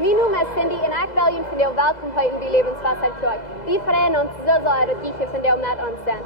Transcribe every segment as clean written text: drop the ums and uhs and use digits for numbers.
Mijn naam is Cindy en ik wil jullie van jou welkom heten bij Lebenswasser Kerk. We freuen uns so sehr, dass die hier von jou met ons zijn.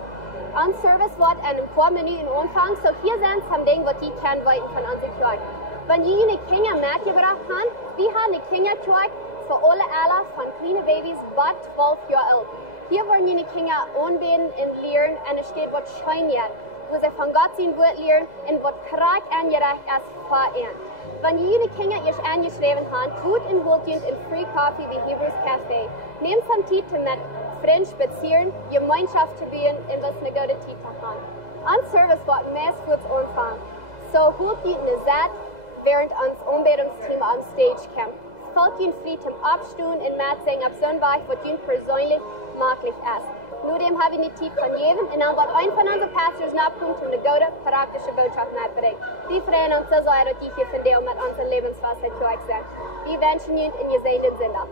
Ons service wordt in een paar minuten aanvangen, so hier zijn some dingen wat die kennen weten van onze kerk. Wenn ihr eine Kinder mitgebracht habt, wir haben eine Kinderkerk für alle Alter von kleinen Babys bis 12 Jahre alt. Hier wollen die Kinder anbeten und lernen und es steht, was schein wird, wo sie von Gott sein Wort lernen und was Krieg angerecht ist für ihn. Wenn jene Kinder ihr angeschrieben haben, tut in Wohldienst in Free Coffee wie Hebrews Café. Nehmt some Zeit mit Freunden spazieren, Gemeinschaft zu bieten und was eine gute Zeit zu haben. An Service wird meist kurz anfangen. So holt ihr eine Zeit, während uns Anbetungsteam am Stage kommt. Folgt ihnen frei zum Abstehen und mitsingen auf so ein Weg, was ihnen persönlich möglich ist. Nur dem habe ich eine Zeit von jedem und dann wird ein von unseren Pastors nachkommen, um eine gute, praktische Botschaft mitzubringen. Wir freuen uns so sehr, dass die hier von dir mit unserem Lebenswasser zu euch sind. Wir wünschen Ihnen einen gesegneten Sonntag.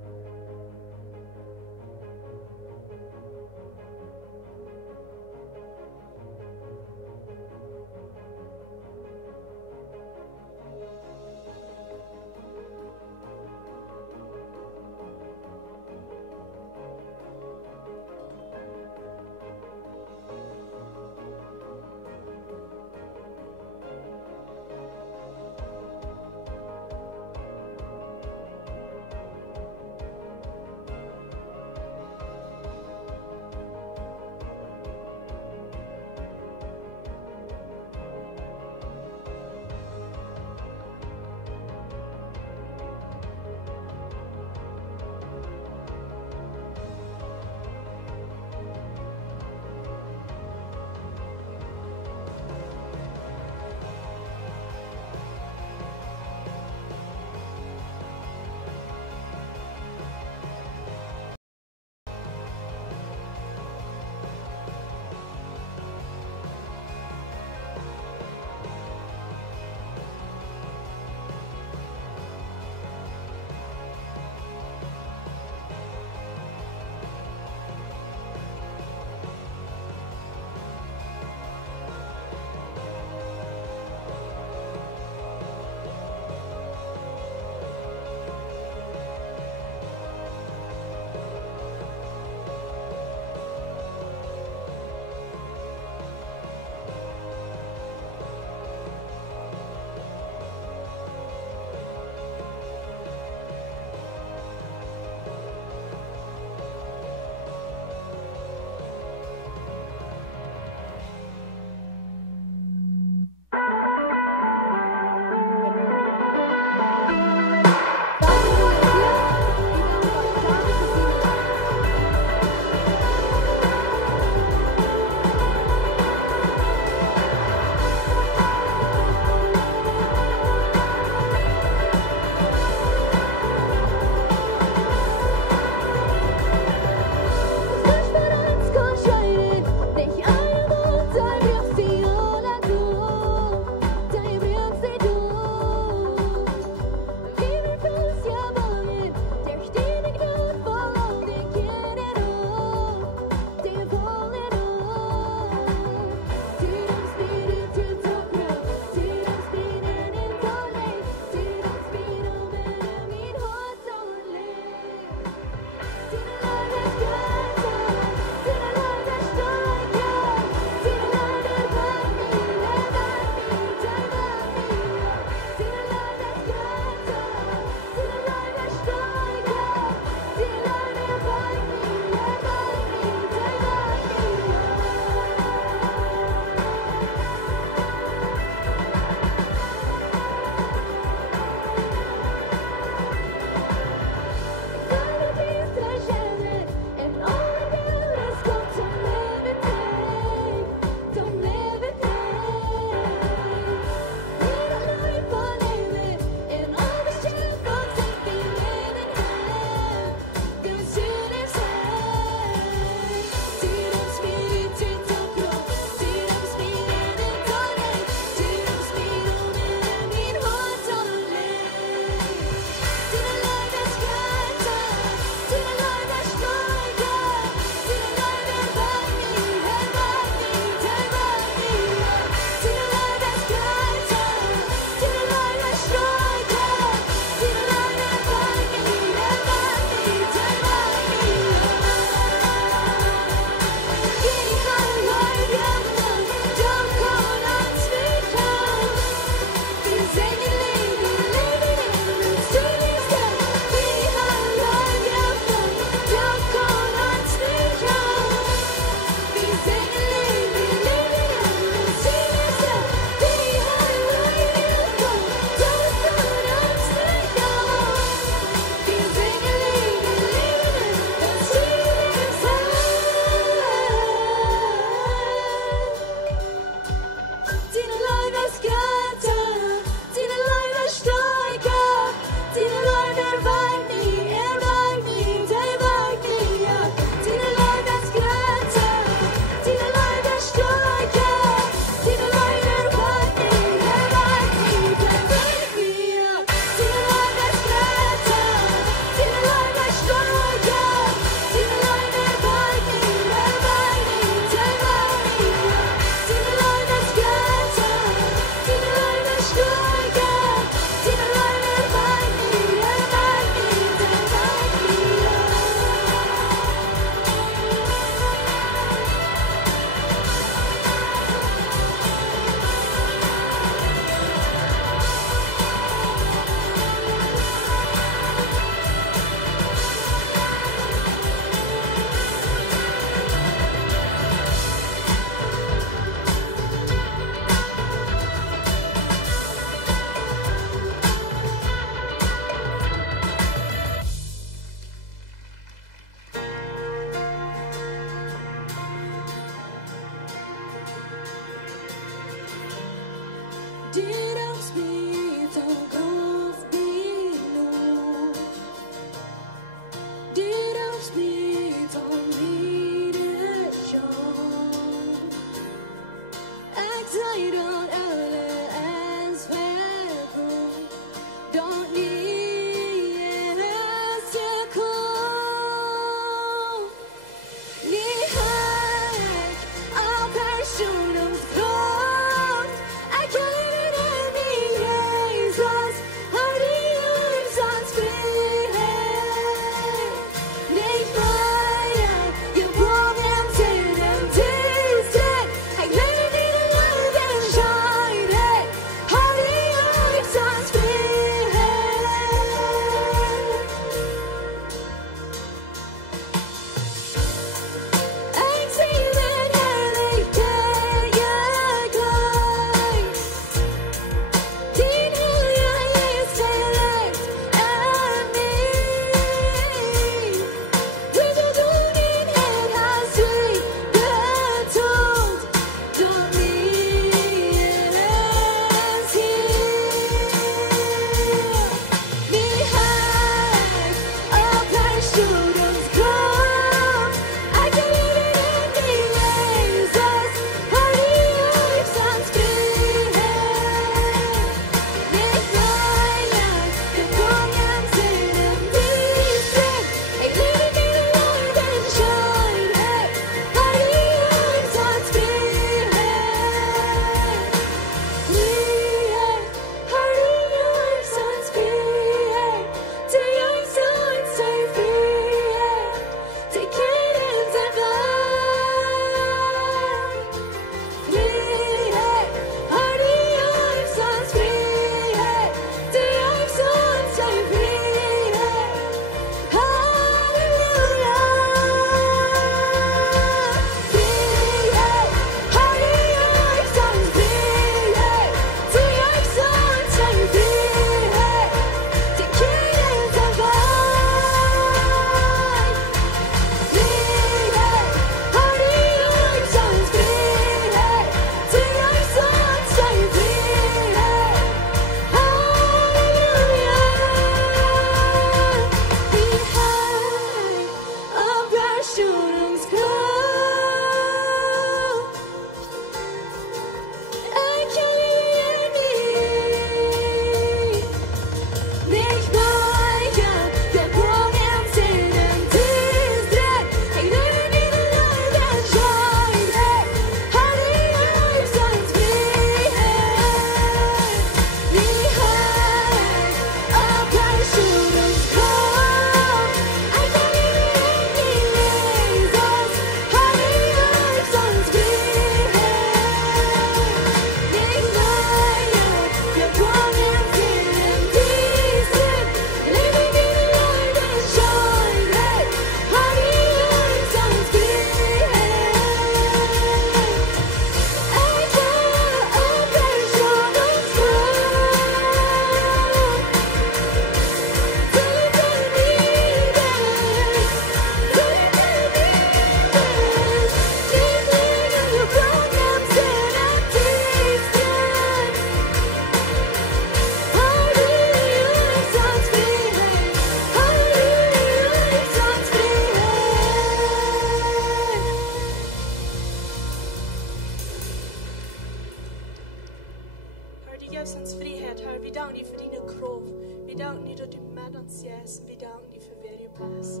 uns frihet, Herre. Vi danker dig for dine krav. Vi danker dig, at du er med oss, Jesus. Vi danker dig for hver plass.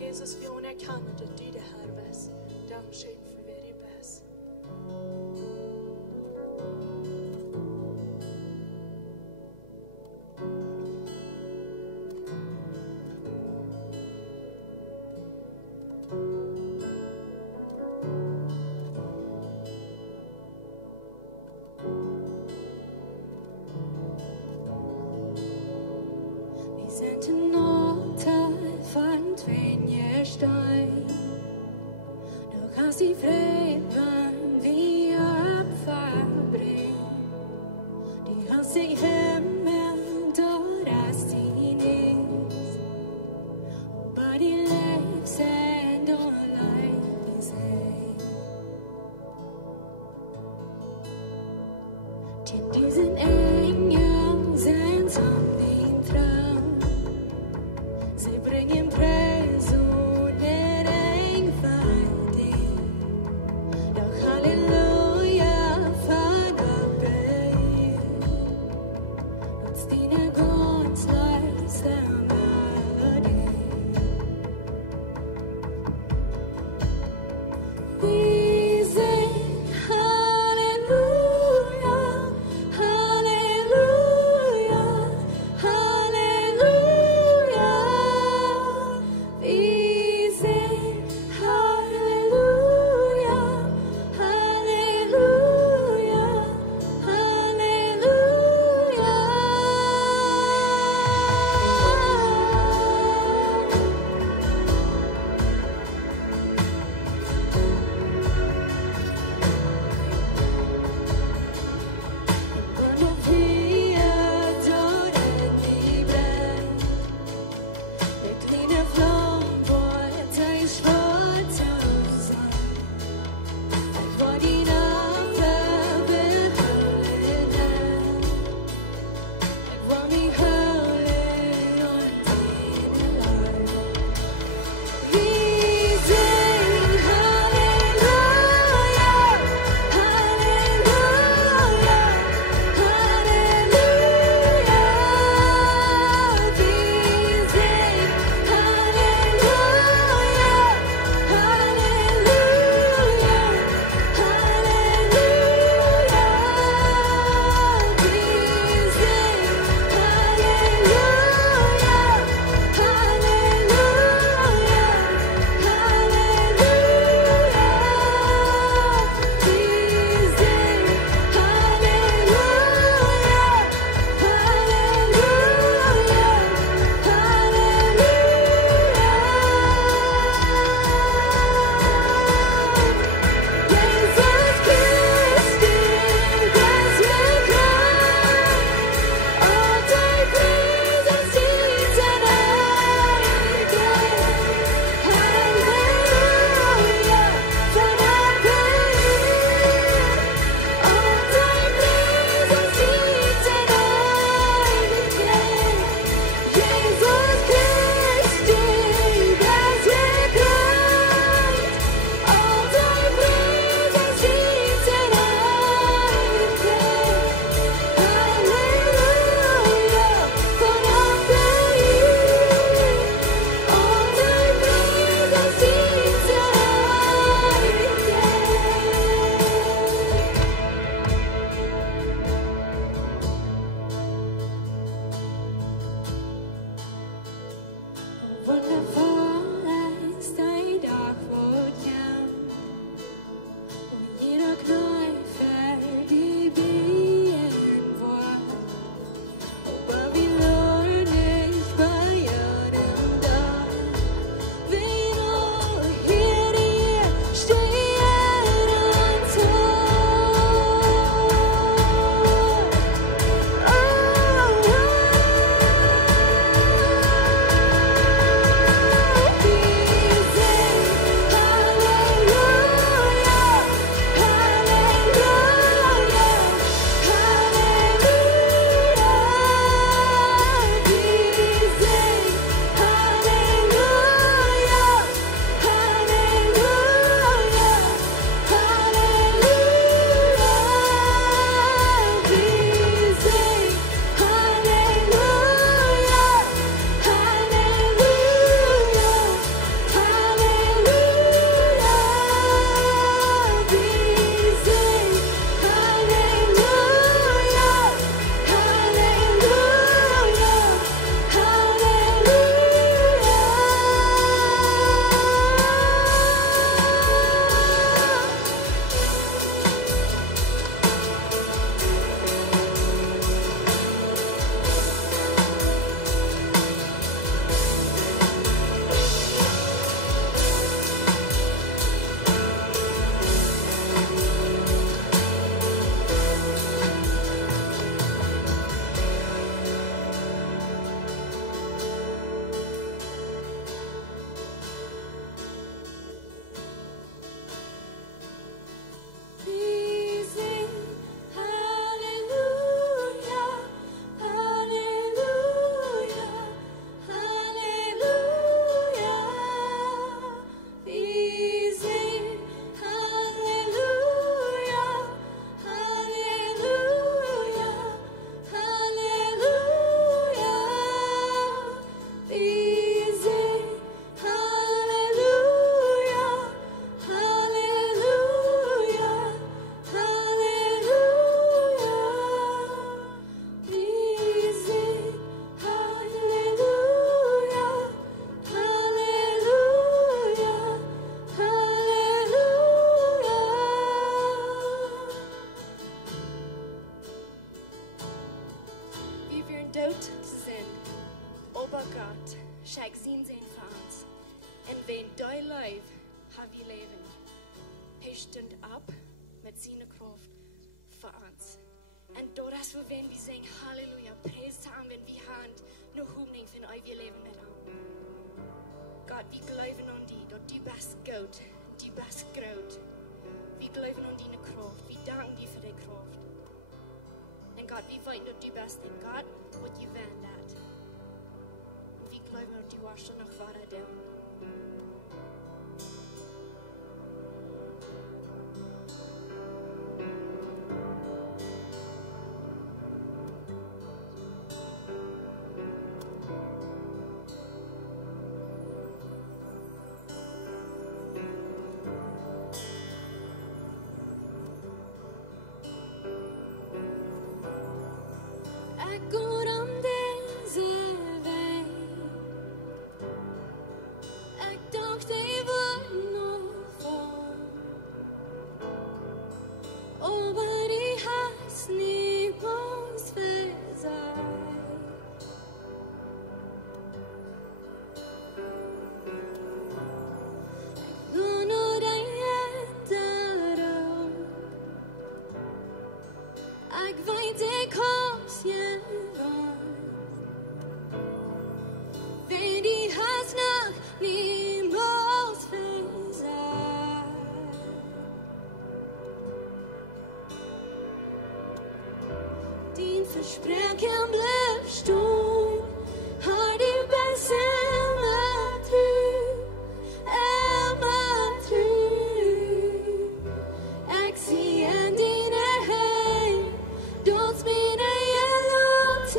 Jesus, vi anerkender at du er det her best. Dank skjøn for hver best. Die Freibahn wie abverbringen, die hast ich Himmel, dort hast die nichts, und bei die Leib sind und Leib gesehen. Die diesen Engel sind zum den Traum, sie bringen Preis und den Engfall. check zien zijn voor ons. En wenn die life have we leven. Hij stond op met zijn kracht voor ons. En dat is waar we zeggen, halleluja, prijs hem, wenn we hand nog hoening van euch wir leven met hem. God, we geloven aan die, dat die best goed, die best groot. We geloven aan die kracht, we danken die voor die kracht. En God, we weten dat die best in God, wat je wendt dat. We geloven dat die was er nog waar doen. Verspreken blijf staan, haar die best helemaal terug. Ik zie in die heen, dat mijn laat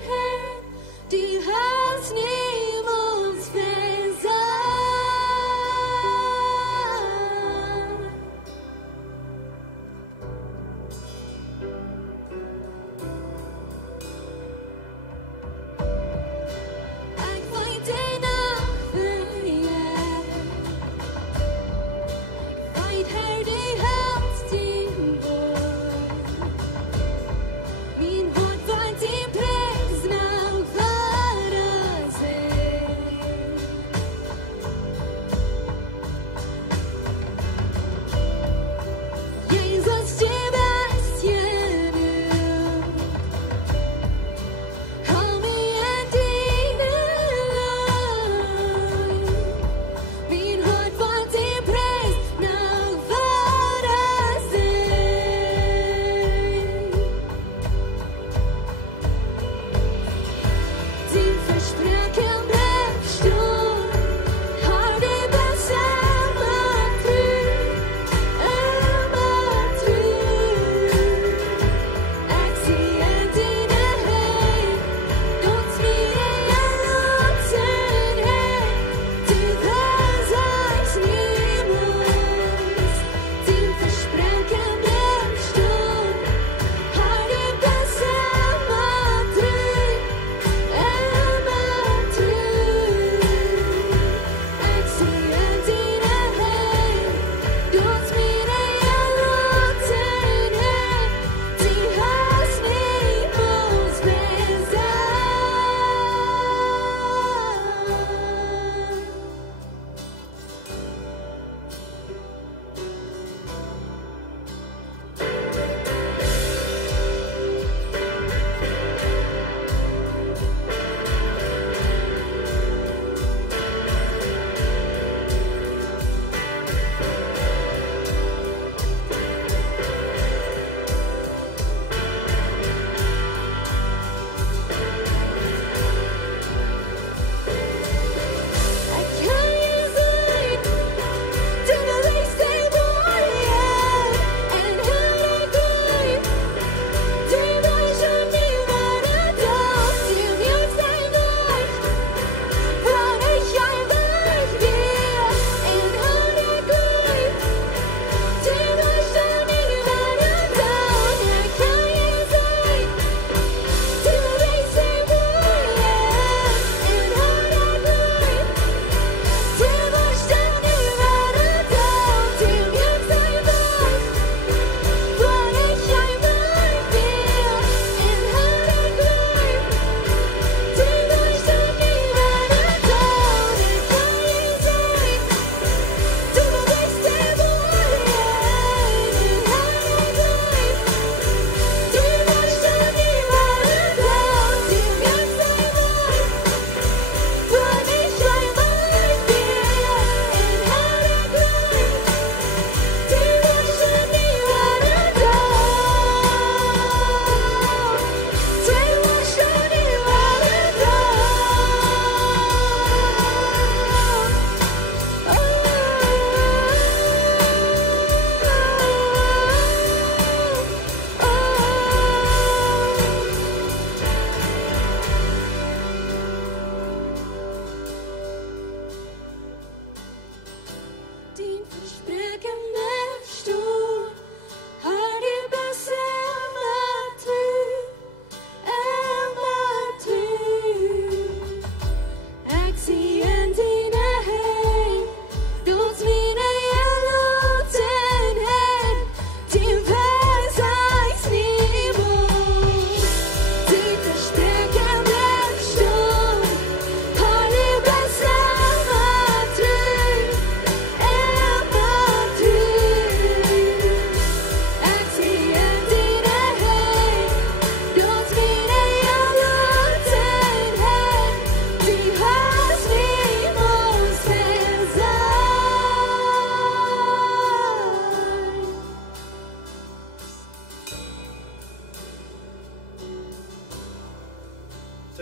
heen, die haast niemand verzaakt.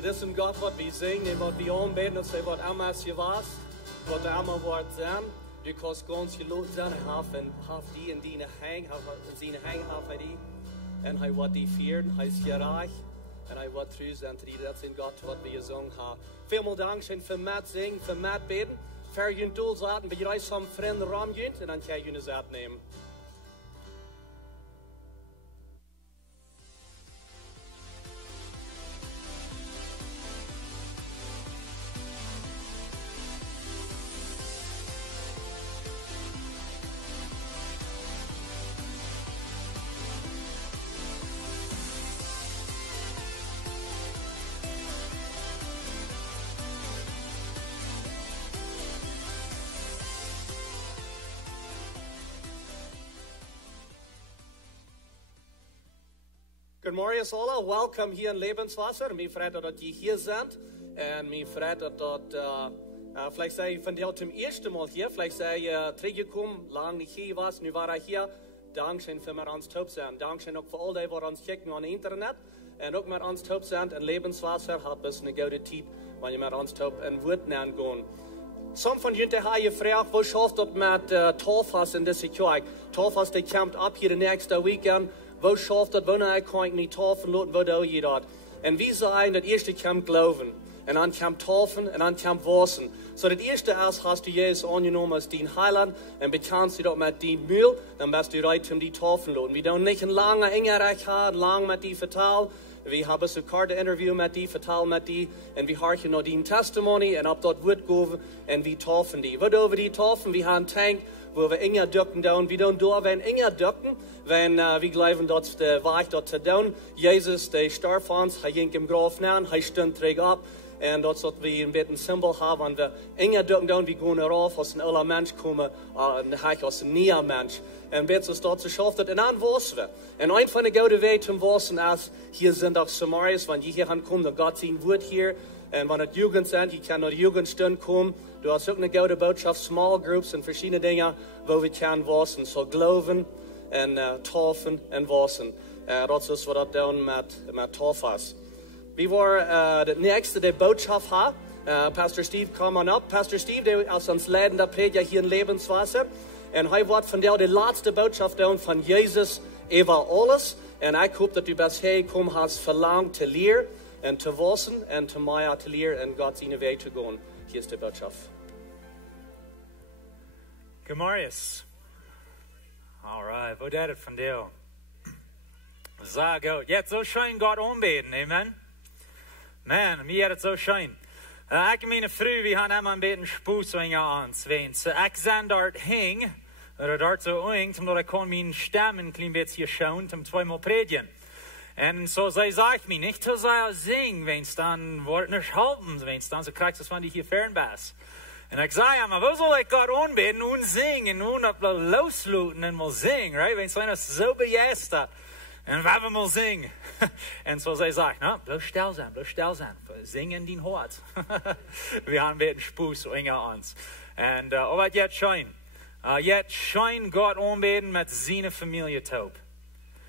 dit is een God wat we zingen en wat we aanbidden. Dat is wat allemaal je was, wat allemaal wordt zijn. Du kan ganz geloof zijn, hij heeft die in die hang, zijn hang heeft die. En hij wordt die vieren, hij is gerecht. En hij wordt terug zijn te die. Dat is een God wat we gezongen hebben. Veel dank zijn voor met zingen, voor met bidden. Voor je doel zaten, bij je samen vrienden ramjunt en dan ga je het nemen. Good morning, alle. Welkom hier in Lebenswasser. Mij freut dat je hier bent. En mij freut dat vielleicht sei von dir zum ersten Mal hier. Vielleicht sei teruggekommen, lang nicht hier was. Nu war hier. Dankeschön für mir ans Top zijn. Dankeschön auch für all die, die uns kijken aan internet. En ook met ons Top zijn. En Lebenswasser hat es een goede tip. Wanneer je met ons Top en woord nemen gaan. Some van jullie hebben gevraagd, wat schafft dat met Tolfas in deze kerk? Tolfas die komt op hier de nächste weekend. Wo schafft dat, wanneer kan ik niet taufen laten, wat doe je dat? En wie zijn dat eerste komt geloven? En dan komt taufen en dan komt wassen. So dat eerste is, hast du Jezus aangenomen als dien heiland en bekannst du dat met die mühl, dan bist du reit om die taufen laten. We doen niet een lange ingerecht hebben, lang met die vertaal. We hebben een korte interview met die, vertaal met die. En we horen nog die testimony en op dat woord geven en we taufen die. Wat over die taufen? We hebben een tank wo we inga dukken doen. We doen door wenn inga dukken. Wenn we geloven dat de weg dat te doen. Jezus, de starf ons, hij ging im graf neer, hij stond terug op. En dat is wat we een beetje een symbool hebben. En we inga dukken doen, we gaan eraf als een oude mens komen, als een nieuwe mens. En weet je dat ze schaft het en dan wassen we. En een van de gouden wegen zum wassen is, hier zijn ook Samaris, wanneer je hier aankomt, dan gaat zijn woord hier. En wanneer het jugend zijn, je kan naar de jugendstund komen. Du hast ook een gouden boodschap, small groups en verschillende dingen, waar we kunnen wassen. Zo geloven en taufen en wassen. Dat is wat we doen met taufas. We waren de nächste de boodschap had. Pastor Steve, kom aan op. Pastor Steve, der is ons leidende prediger hier in Lebenswasser. En hij wordt van de laatste boodschap doen van Jezus over Aules. En ik hoop dat u best hergekomen hast verlangt te leren en te wassen en te mij te leren en God zijn weg te gaan. Hier is de boodschap. Gemarius. All right, wo deed het van jou? Zo goed. Je hebt zo schön God aanbeden, amen. Man, mir het zo schön. Ik en mijn vrouw, we gaan hem een beetje spoelswingen aan zween. So ik zijn daar hing, oder daar zo hing, omdat ik kon mijn stem een klein beetje schauen, om tweemaal predigen. En zo zij zegt me, niet te zingen, wens dan wordt het niet helpen, wens dan, zo krijgt het van die hier fernbaas. En ik zei hem, maar wo zal ik God aanbidden en zingen en op losluten en mal zingen, right? Wens dan is zo begeisterd. En we hebben mal zingen. En zo zij zegt, nou, bloß stil zijn. Zingen die hoort. We gaan een beetje spoes in ons. En wat jetzt schijn. Jetzt schijn God aanbidden met zijn familie taub.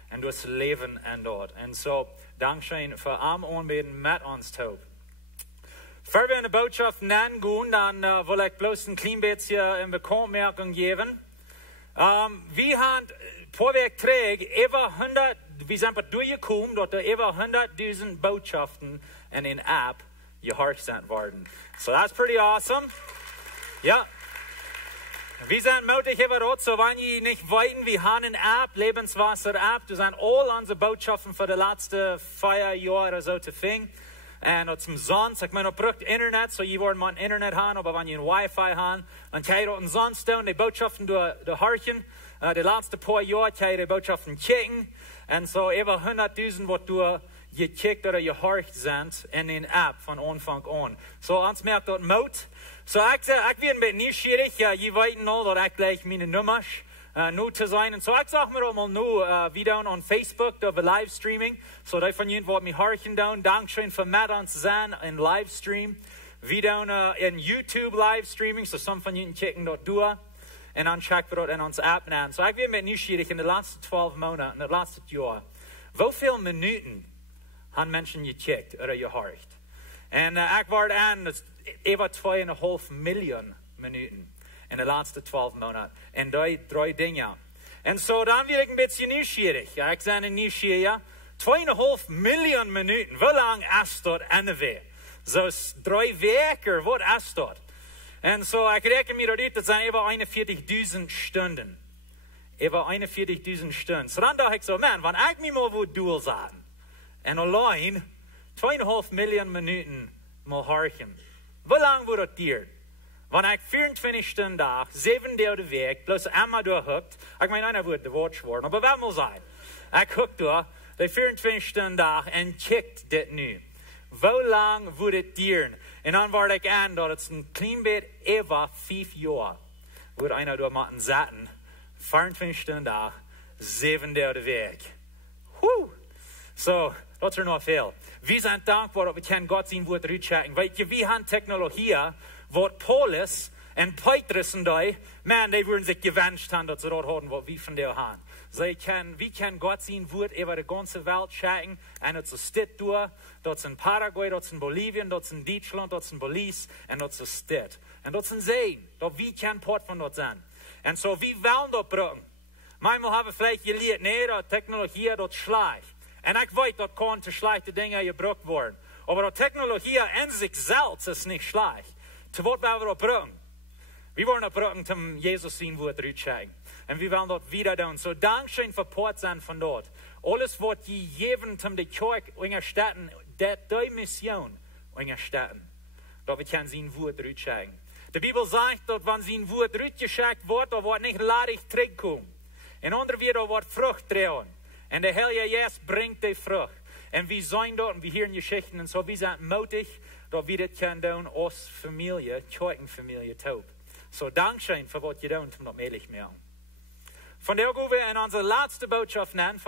En dus leven en dood. En zo, dankzij voor hem aanbidden met ons taub. Voor we in de boodschap gaan, dan wil ik bloß een klein beetje een bekendmerking geven. We gaan paar week terug over 100, we zijn wat doorgekomen dat er over 100.000 boodschappen en een app gehoord worden. So that's pretty awesome. Ja. Wir sind mutig über das, so wenn ihr nicht weiten, wir haben eine App, Lebenswasser App, das sind all unsere Botschaften für die letzten 4 Jahre oder so zu finden. Und das ist umsonst, ich meine, ihr braucht Internet, so ihr wollt mal Internet haben, aber wenn ihr ein Wi-Fi habt, dann könnt ihr umsonst tun, die Botschaften durchhören. Die letzten paar Jahre könnt ihr die Botschaften checken. Und so über 100.000, was du gekickt oder gehört sind in den App von Anfang an. So, uns merkt das Mut. So, ich bin ein bisschen neugierig, je weten al dat ik gleich meine Nummers nu te zijn. En so, ik zeg mir mal nu, wieder on Facebook, da wir Livestreaming. So, die von jullie wat mich horchen doen, dankschön für mit uns sein in Livestream. Wieder in YouTube Livestreaming, so some von jullie checken dat door. En dan checken wir dat in onze App aan. So, ik ben een beetje nieuwsgierig in de laatste 12 maanden, in het laatste jaar. Hoeveel minuten hebben mensen gecheckt oder gehoord? En ik word aan, over 2,5 miljoen minuten in de laatste 12 maanden. En die 3 dingen. En zo dan word ik een beetje nieuwsgierig. Ja, ik ben nieuwsgierig. 2,5 miljoen minuten. Hoe lang is dat ongeveer? Zoals 3 weken, wat is dat? En zo, ik reken me dat uit, dat zijn over 41.000 stunden. Over 41.000 stunden. So dan dacht ik zo, man, wanneer ik me maar wat doel zetten. En alleen 2,5 miljoen minuten mal harken. Hoe lang wordt dat duren? Wanneer ik 24 stunden dag, 7 deel de week, plus eenmaal doorhukt. Ik meen, nou wordt de woord worden, maar wat moet zijn? Ik hukt door, de 24 stunden dag en checkt dit nu. Hoe lang wordt het duren? En dan word ik aan dat het een klein beetje over 5 jaar wordt einer door moeten zetten. 24 stunden dag, 7 deel de week. So, dat is er nog veel. We zijn dankbaar dat we kunnen God zien woord uitchecken. Weet je, we hebben technologie, wat Paulus en Petrus en die, man, die worden zich gewünscht haben, dat ze dat hadden wat we van deel hebben. We kunnen God zien woord over de ganze Welt checken. En dat is dit door, dat is in Paraguay, dat is in Bolivien, dat is in Duitsland, dat is in Belize. En dat is dit. En dat is een zee, dat we kunnen part van dat zijn. En zo, we willen dat brengen. Manchmal hebben we vielleicht geleerd, nee, dat technologie, dat slecht. En ik weet dat kan te slechte dingen gebruikt worden. Maar dat technologie in zichzelf is niet slecht. Te wat willen we dat brengen? We willen dat brengen om Jezus zien woord uitchecken. En we willen dat wieder doen. So dankzij voor poort zijn van dat. Alles wat je geven om de kerk ondersteunen, dat die mission ondersteunen. Dat we kunnen zien woord uitchecken. De Bibel zegt dat wanneer zien woord uitgecheckt wordt, dat wordt niet ladig terugkomen. En onder weer dat wordt vrucht treuen. En de Heilige Geest brengt die vrucht. En we zijn dat en we horen geschichten en zo. We zijn moedig dat we dit kunnen doen als familie, kerkenfamilie taub. So dankzij voor wat je doet om dat mogelijk te maken. Vandaag gaan we in onze laatste boodschap nemen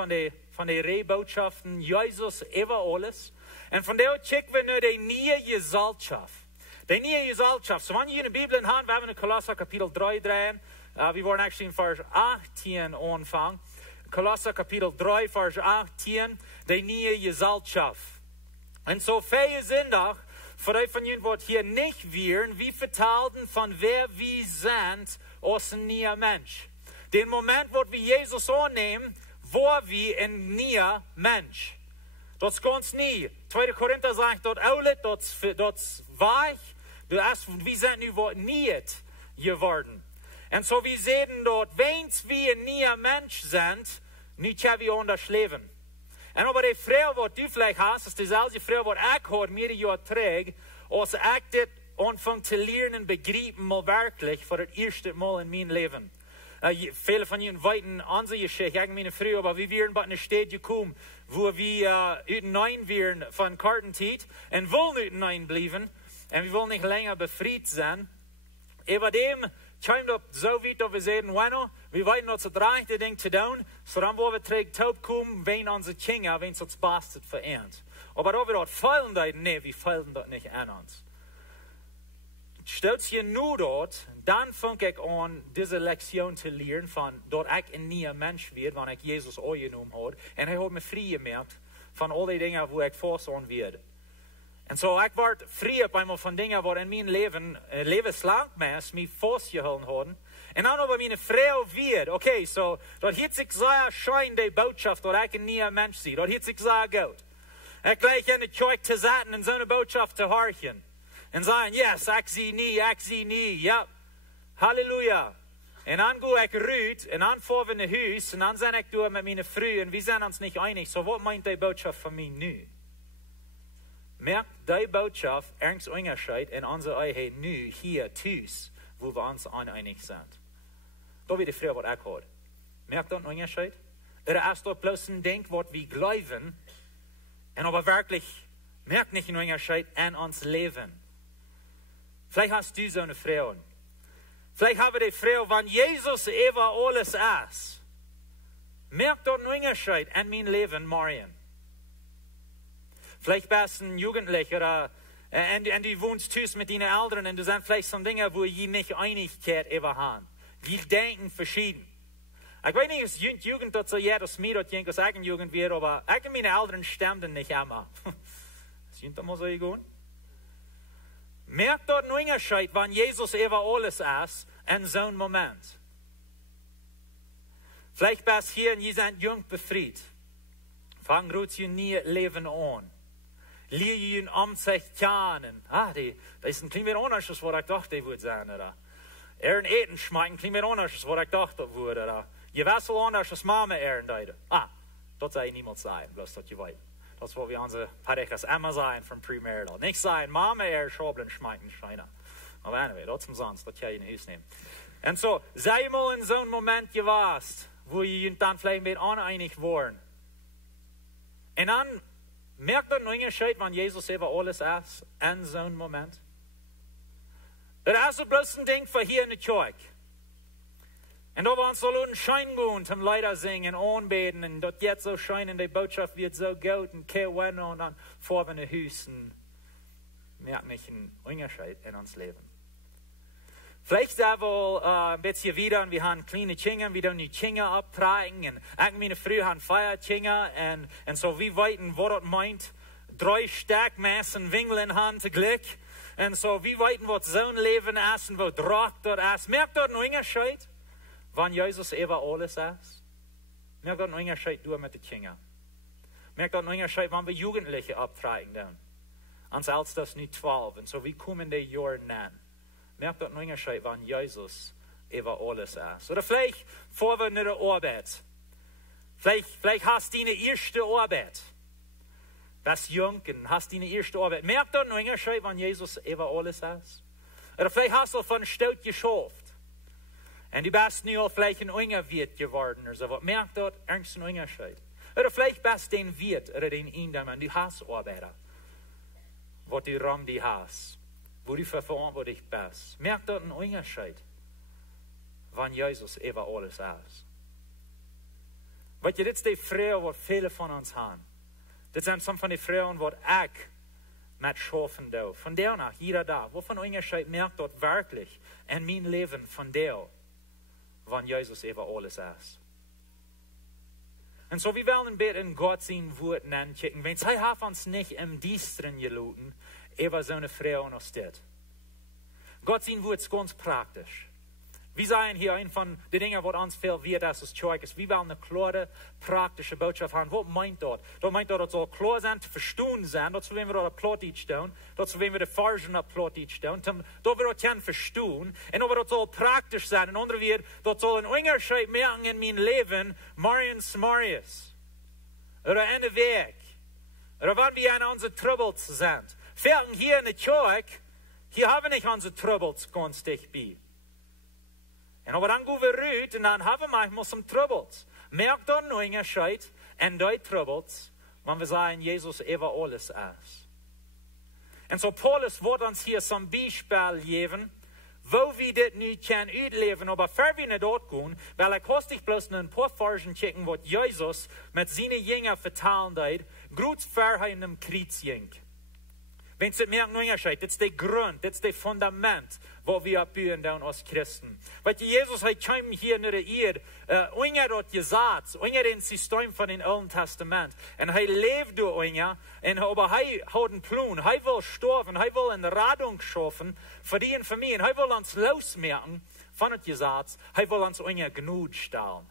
van de Rebotschaften Jezus over Aules. En vandaag checken we nu de Niee Jesalschoft. De Niee Jesalschoft. So wanneer je in de Bibel hebt, we hebben in Kolosser kapitel 3 draaien. We worden actually in vers 18 aanvangen. Kolosser kapitel 3 vers 18. De Niee Jesalschoft. En zo veel zinnig. Voor die van jullie wat hier niet weer, wie vertelden van wer we zijn als een nieuwe mens. De moment wat we Jezus aannemen, waar we een nieuwe mens. Dat is ganz niet. 2 Korinther zegt dat Aules, dat is weich. We zijn nu wat niet geworden. En zo we zeggen dat, wens we een nieuwe mens zijn, nu kunnen we anders leven. En aber die vrouw wat du vielleicht hast, is dezelfde vrouw wat ik had meer jaar terug, als ik dit aanvang te leren en begrijpen, maar werkelijk voor het eerste mal in mijn leven. Viele von jullie weten onze geschichte. Ik mijn vrouw, maar we waren bij een stad gekomen, waar we uit nein waren van kartentijd en willen uit nein blijven. En we willen niet langer bevrijd zijn. Over dem kwam het zo weit dat we zeiden, bueno, we weten dat het rechte ding te doen, so dan waar we terug taub komen, wen onze kinderen, wen het beste vereint. Maar dat we dat feilen deuten, nee, we feilen dat niet aan ons. Stelt je nu dat, dan vang ik aan deze lektion te leren van dat ik een nieuwe mens werd, wanneer ik Jezus aangenomen had. En hij had me vrijgemaakt van al die dingen waar ik vast aan werd. En zo, ik werd vrij op eenmaal van dingen waar in mijn leven, levenslang me vastgehouden hadden. En dan hebben mijn vrouw weer, oké, so, dat heeft zich zeer schijn, die boodschap, dat ik een nieuwe mens zie. Dat heeft zich zeer goed. Ik gleich in de kerk te zitten en zo'n boodschap te horen. En zeggen, yes, ik zie nie, ja. Halleluja. En dan ga ik eruit, en dan voeren we naar huis, en dan zijn ik door met mijn vrouw, en we zijn ons niet einig. So, wat meint die boodschap van mij nu? Merkt die boodschap ergens onderscheid in onze eigen nu, hier, thuis, wo we ons oneinig zijn. Dat is de vrouw wat ik hoor. Merkt dat een onderscheid? Er is dat bloos een ding wat we geloven, en aber werkelijk merkt niet een onderscheid in ons leven. Vielleicht hast du so eine Frau. Vielleicht haben die Frau, wenn Jesus über alles ist. Merkt dort einen Unterschied in mein Leben, Marian. Vielleicht bist du ein Jugendlicher und du wohnst thuis mit deinen Eltern und du sind vielleicht so Dinge, wo je nicht Einigkeit über haben. Wir denken verschieden. Ich weiß nicht, ist Jugend dat so jedes mir dat denkt, als ich ein Jugend wäre, aber ich und meine Eltern stimmen nicht immer. Ist Jugend mal so gegangen? merkt dort einen Unterschied, wann Jesus über alles ist, in so einem Moment. Vielleicht bist hier und ihr seid jung befreit. Fangen ruht ihr nie Leben an. Leer je een omzicht kennen. Dat is een klein beetje anders dan wat ik dacht dat would zijn. Een eten schmecken, een klein beetje anders dan wat ik dacht dat would. Je weet wel anders als mama deed. Dat zou je niemand zijn, bloos dat je weet. Dat is wat we onze parejas Emma zijn van premarital. Niet zijn mama schobelen schmecken schijnen. Maar anyway, dat is umsonst, dat kan je in huis nemen. En zo, zij mal in zo'n moment geweest, wo je dan vielleicht met oneinig worden. En dan merkt dat een onderscheid van Jezus over alles is in zo'n moment? Het is bloß een ding voor hier in de kerk. En dat we ons zullen schijn gaan, zum Leider zingen en aanbeten, en dat jetzt zo schijn en die boodschap wird zo goed en keer winnen en dan voor we naar huis en merken niet een onderscheid in ons leven. Vielleicht da wohl ein bisschen wieder und wir haben kleine Kinder, wir dürfen die Kinder abtragen und irgendwie früh haben Feierkinder und so wie weiten, wo das meint, 3 Stärkmessen wingeln haben zu Glück und so wie weiten, was so ein Leben ist und wo Druck dort ist. Merkt dort einen Unterschied, wann Jesus über alles ist? Merkt dort einen Unterschied durch mit den Kindern? Merkt dort einen Unterschied, wann wir Jugendliche abtragen dann? Ans als das nicht 12 und so wie kommen die Jahre nennen? Merkt dat een onderscheid van Jezus over alles is. Oder vielleicht vor wir naar de Arbeit. Vielleicht hast du die erste Arbeit. Bist jung und hast die erste Arbeit. Merkt dat een onderscheid van Jezus over alles is. Oder vielleicht hast du von Stout geschafft. Und du bist nu al vielleicht ein Ungerwirt geworden oder so. Merkt dat ernst een onderscheid. Oder vielleicht bist du den Wirt oder den Indem und du hast Arbeiter. Wat du rum die hast. Wo du verantwortlich bist. Merkt dort einen Unterschied, wann Jesus über alles ist. Weet je, dit is die Frauen, wat viele von uns haben. Dit zijn some van die Frauen, wat ik met schaffen doe. Von der nach, jeder da. Wovon Unterschied merkt dort wirklich in mijn Leben von der, wann Jesus über alles ist. Und so, wir wollen ein bisschen Gott sein Wort nennen, wenn sie haben uns nicht im Dienstren gelassen, über so eine Frau noch steht. Gott sein Wort ist ganz praktisch. Wir sagen hier ein von den Dingen, was uns viel wird, dass es Zeug ist. Wir wollen eine klare, praktische Botschaft haben. Was meint dort? Dort meint dort, das soll klar sein, zu verstehen sein. Dazu werden wir dort ein Plot stellen. Dazu werden wir die Fargen ein Plot stellen. Dort wir dort können verstehen. Und aber dort soll praktisch sein. Und andere wird, dort soll ein Unterschied merken in mein Leben, Marius Marius. Oder in der Weg. Oder wann wir in unsere Troubles sind. Fällen hier in der Kirche, hier haben nicht unsere Troubles ganz dicht bei. Und aber dann gehen wir raus und dann haben wir manchmal some Troubles. Merkt dann noch einen Unterschied in die Troubles, wenn wir sagen, Jesus über alles ist. Und so Paulus wird uns hier zum Beispiel geben, wo wir das nicht können ausleben, aber bevor wir nicht dort gehen, weil kostet bloß ein paar Versen checken, was Jesus mit seinen Jüngern vertalen hat, gut vorher in einem Krieg ging. Wenn es merkt, noch Unterschied, das ist der Grund, das ist das Fundament, wo wir abbauen dann als Christen. Weil Jesus hat kam hier in der Erde, unter das Gesetz, unter dem System von dem Alten Testament. Und er lebt unter, aber er hat einen Plan, er will sterben, er will eine Radung schaffen für die und für mich. Und er will uns losmerken von dem Gesetz, er will uns unter Gnade stellen.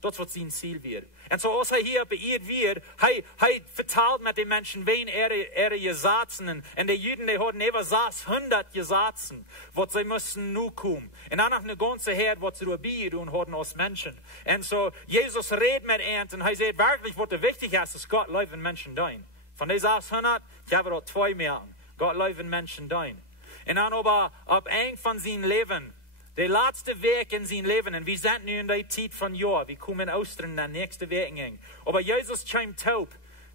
Das wird sein Ziel wird. Und so als er hier beirrt wird, er verteilt mit den Menschen, wen Gesetzen. Und die Juden, die hatten über 600 Gesetzen, was sie müssen nur kommen. Und dann noch eine ganze Herde, was sie dabei tun hatten als Menschen. Und so, Jesus redet mit ihnen und er sagt wirklich, was wichtig ist, ist Gott läuft in Menschen dein. Von den 600, ich habe dort 2 mehr. Gott läuft in Menschen dein. Und dann aber, ab ein von seinem Leben, der letzte Weg in sein Leben, und wir sind nun in der Zeit von Jahr, wir kommen aus in der nächste Weg hin. Aber Jesus kam taub,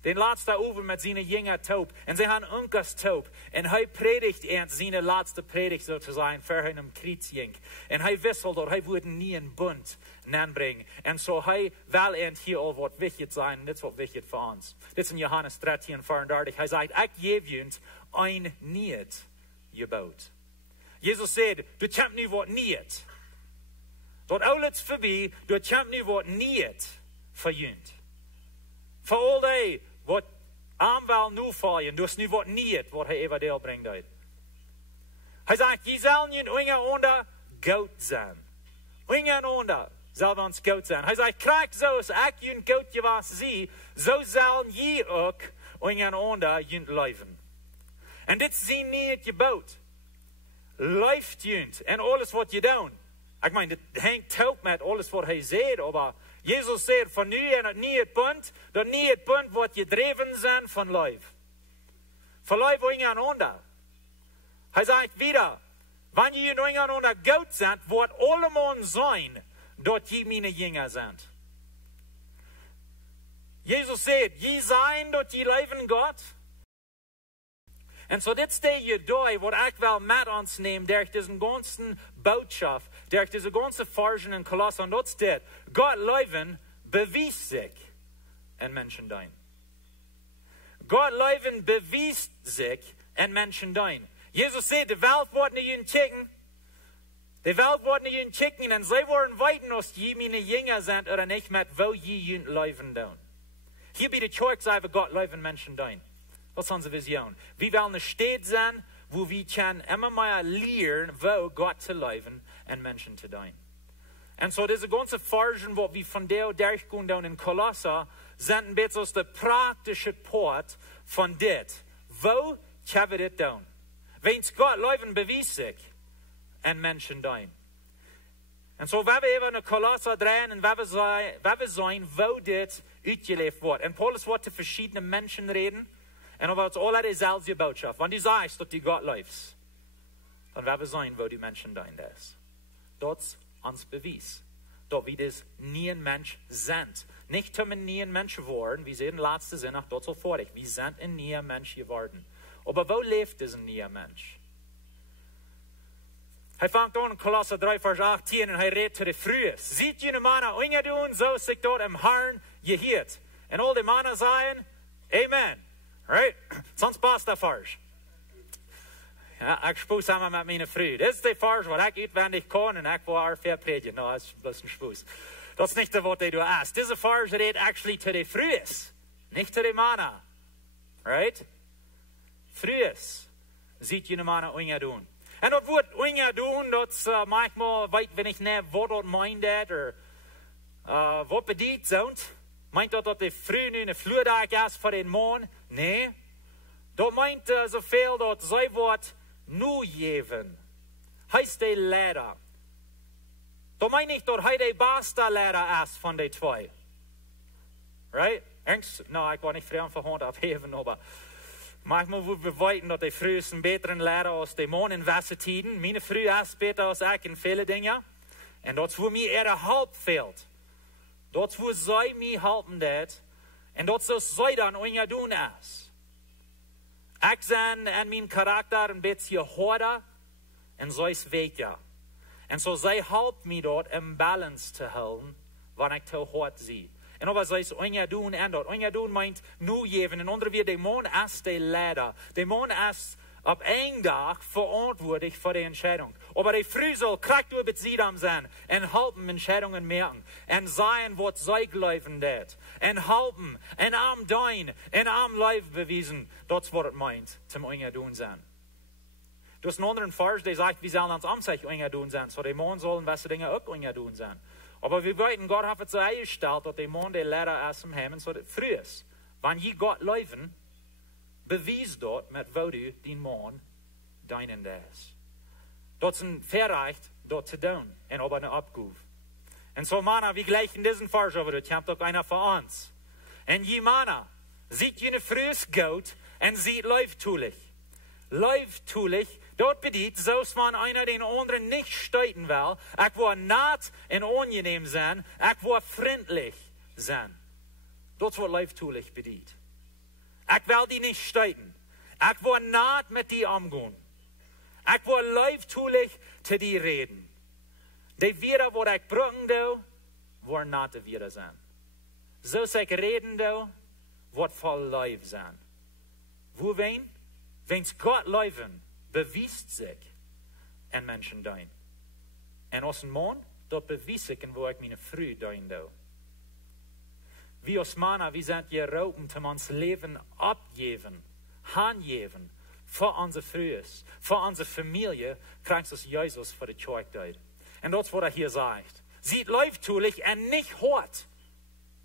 den letzten Uwe mit seinen Jüngern taub, und sie haben Unkers taub, und er predigt seine letzte Predigt sozusagen, für ihn im Krieg ging. Und er wusste, dass er würde nie einen Bund anbringen. Und so er will hier all was wichtig sein, und das ist was wichtig für uns. Das ist in Johannes 13, 34, er sagt, ich gebe uns ein Niet gebaut. Jesus sagt, du kannst nicht was niet. Dort alles vorbei, du kannst nicht was niet verjüngt. Für all die, was arm will nur fallen, du hast nicht was niet, was er über dir bringt. Hij zegt, je zal niet ondereinander goed zijn. Ondereinander zal we ons goed zijn. Hij zegt, krijg zoals ik jullie goed gewas zie, zo zal je ook ondereinander jullie leven. En dit zien niet het gebouwd. Leeft jullie en alles wat je doet. Ik meen, het hangt ook met alles wat hij zegt, maar Jezus zegt van nu en het niet het punt, dat niet het punt wat je dreven zijn van leven. Van leven ondereinander. Hij zegt weer, wanneer je ondereinander goed bent, wordt allemaal zijn dat je mijn jünger bent. Jezus zegt, je zijn dat je leven God. En zo dit steht je door, wat ik wel met ons neem, durch deze ganze boodschap, durch deze ganze Versen in Kolosser, en dat staat, God leven bewijst zich in Menschen dein. God leven bewijst zich in Menschen dein. Jezus zegt, de wereld wordt niet in checken. De wereld wordt niet in checken en zij worden weten als je mijn jünger zijn of niet met wo je je leven doen. Hier bij de kerk zeggen we, God leven Menschen dein. Dat is onze vision. We willen een stad zijn, waar we kunnen immer meer leren wo God te leven en Menschen te doen. En zo deze ganze Versen, wat we van daar durchgaan doen in Kolosser, zijn een beetje als de praktische poort van dit. Wo kunnen we dit doen? Wens God leven bewijst zich en Menschen doen. En zo waar we even naar Kolosser draaien en waar we zijn, wo dit uitgeleefd wordt. En Paulus wordt te verschillende mensen reden. En dan wordt het alle dezelfde boodschap. Want die zegt dat die God leeft. Dan waar we zijn, wo die Menschen doen is. Dat is ons bewijs. Dat we dus niet een mens zijn. Niet dat we niet een mens worden. We zeggen in de laatste zin nog dat zo vorig. We zijn een nieuwe mens geworden. Maar wo leeft deze nieuwe mens? Hij vangt aan in Kolosser 3 vers 18 en hij redt tot de vrouwen. Ziet jullie mannen dingen doen, zo zich door hem Herrn geheerd. En al die mannen zeggen, amen. Right? Sonst past dat vers. Ja, ik spoes samen met mijn vrouw. Dit is de vers wat ik uitwendig kan en ik wil haar verpredigen. Nou, dat is bloß een spoes. Dat is niet wat hij doet. Deze vers redt actually tot de vrouwen. Niet tot de mannen. Right? Vrouwen. Ziet jullie mannen dingen doen. En dat woord dingen doen, dat manchmal weet we niet net wat dat meint dat, of wat bedoelt zijn. Meint dat de vrouw nu een vloerdag is voor een man? Nee. Dat meint zoveel dat zij wordt nu geven. Hij is de leider. Dat meint niet dat hij de beste leider is van de twee. Right? Nou, ik wil niet vreemd van hand afgeven, maar manchmal moeten we weten dat de vrouw is een betere leider als de man in wesse tijden. Mijn vrouw is beter als ik in vele dingen. En dat is voor mij eerder hulp veelt. Dat is voor zij mij helpen dat. En dat is zoals zij dan onja doen is. Ik ben en mijn karakter een beetje harder en zij is weker. En zo zij helpt mij dat in balance te houden wanneer ik te hard zie. En wat zij is onja doen en dat. Onja doen meint nu geven. En onder wie de man is de leider. De man is op één dag verantwoordelijk voor de entscheidung. Aber die vrouw zal krachtig beziedam zijn en helpen entscheidungen merken. En zijn wat zij geloven dat. En helpen en am doen en am leven bewijzen. Dat is wat het meint te onja doen zijn. Dus een andere vers die zegt, we zullen ons am zich onja doen zijn. So die man zullen wesse dingen ook onja doen zijn. Aber wir weten, Gott hat es so eingestellt, dass der Mann der Lehrer ist im Himmel, so dass früh ist. Wenn je Gott leben, beweis dort, mit wo du den Mann deinen ist. Dat is een verrecht, dat te doen. En op een opgave. En zo mannen, we gleichen diesen Vers over, dat hebt ook einer van ons. En je mannen, ziet je een vruis goud, en ziet leuftulich. Leuftulich, dat bedoelt, zoals man einer den anderen niet stuiten wil, ik wil nat en ongenehm zijn, ik wil vriendelijk zijn. Dat is wat leuftulich bedoelt. Ik wil die niet stuiten. Ik wil nat met die omgaan. Ik wil leuftulich te die reden. De wieren wat ik brengen doe, worden nat de wieren zijn. Zoals ik reden doe, wordt vol leuf zijn. Hoe ween? Wens God leven, bewijst zich en mensen doen. En als een man, dat bewijst ik en waar ik mijn vrouw doen doe. Wie als mannen, we zijn geroepen om ons leven opgeven, aangeven, voor onze Frühes, voor onze Familie, krijgt ons Jesus voor de Kerk dood. En dat is wat hier zegt. Ziet leiftulich en niet hard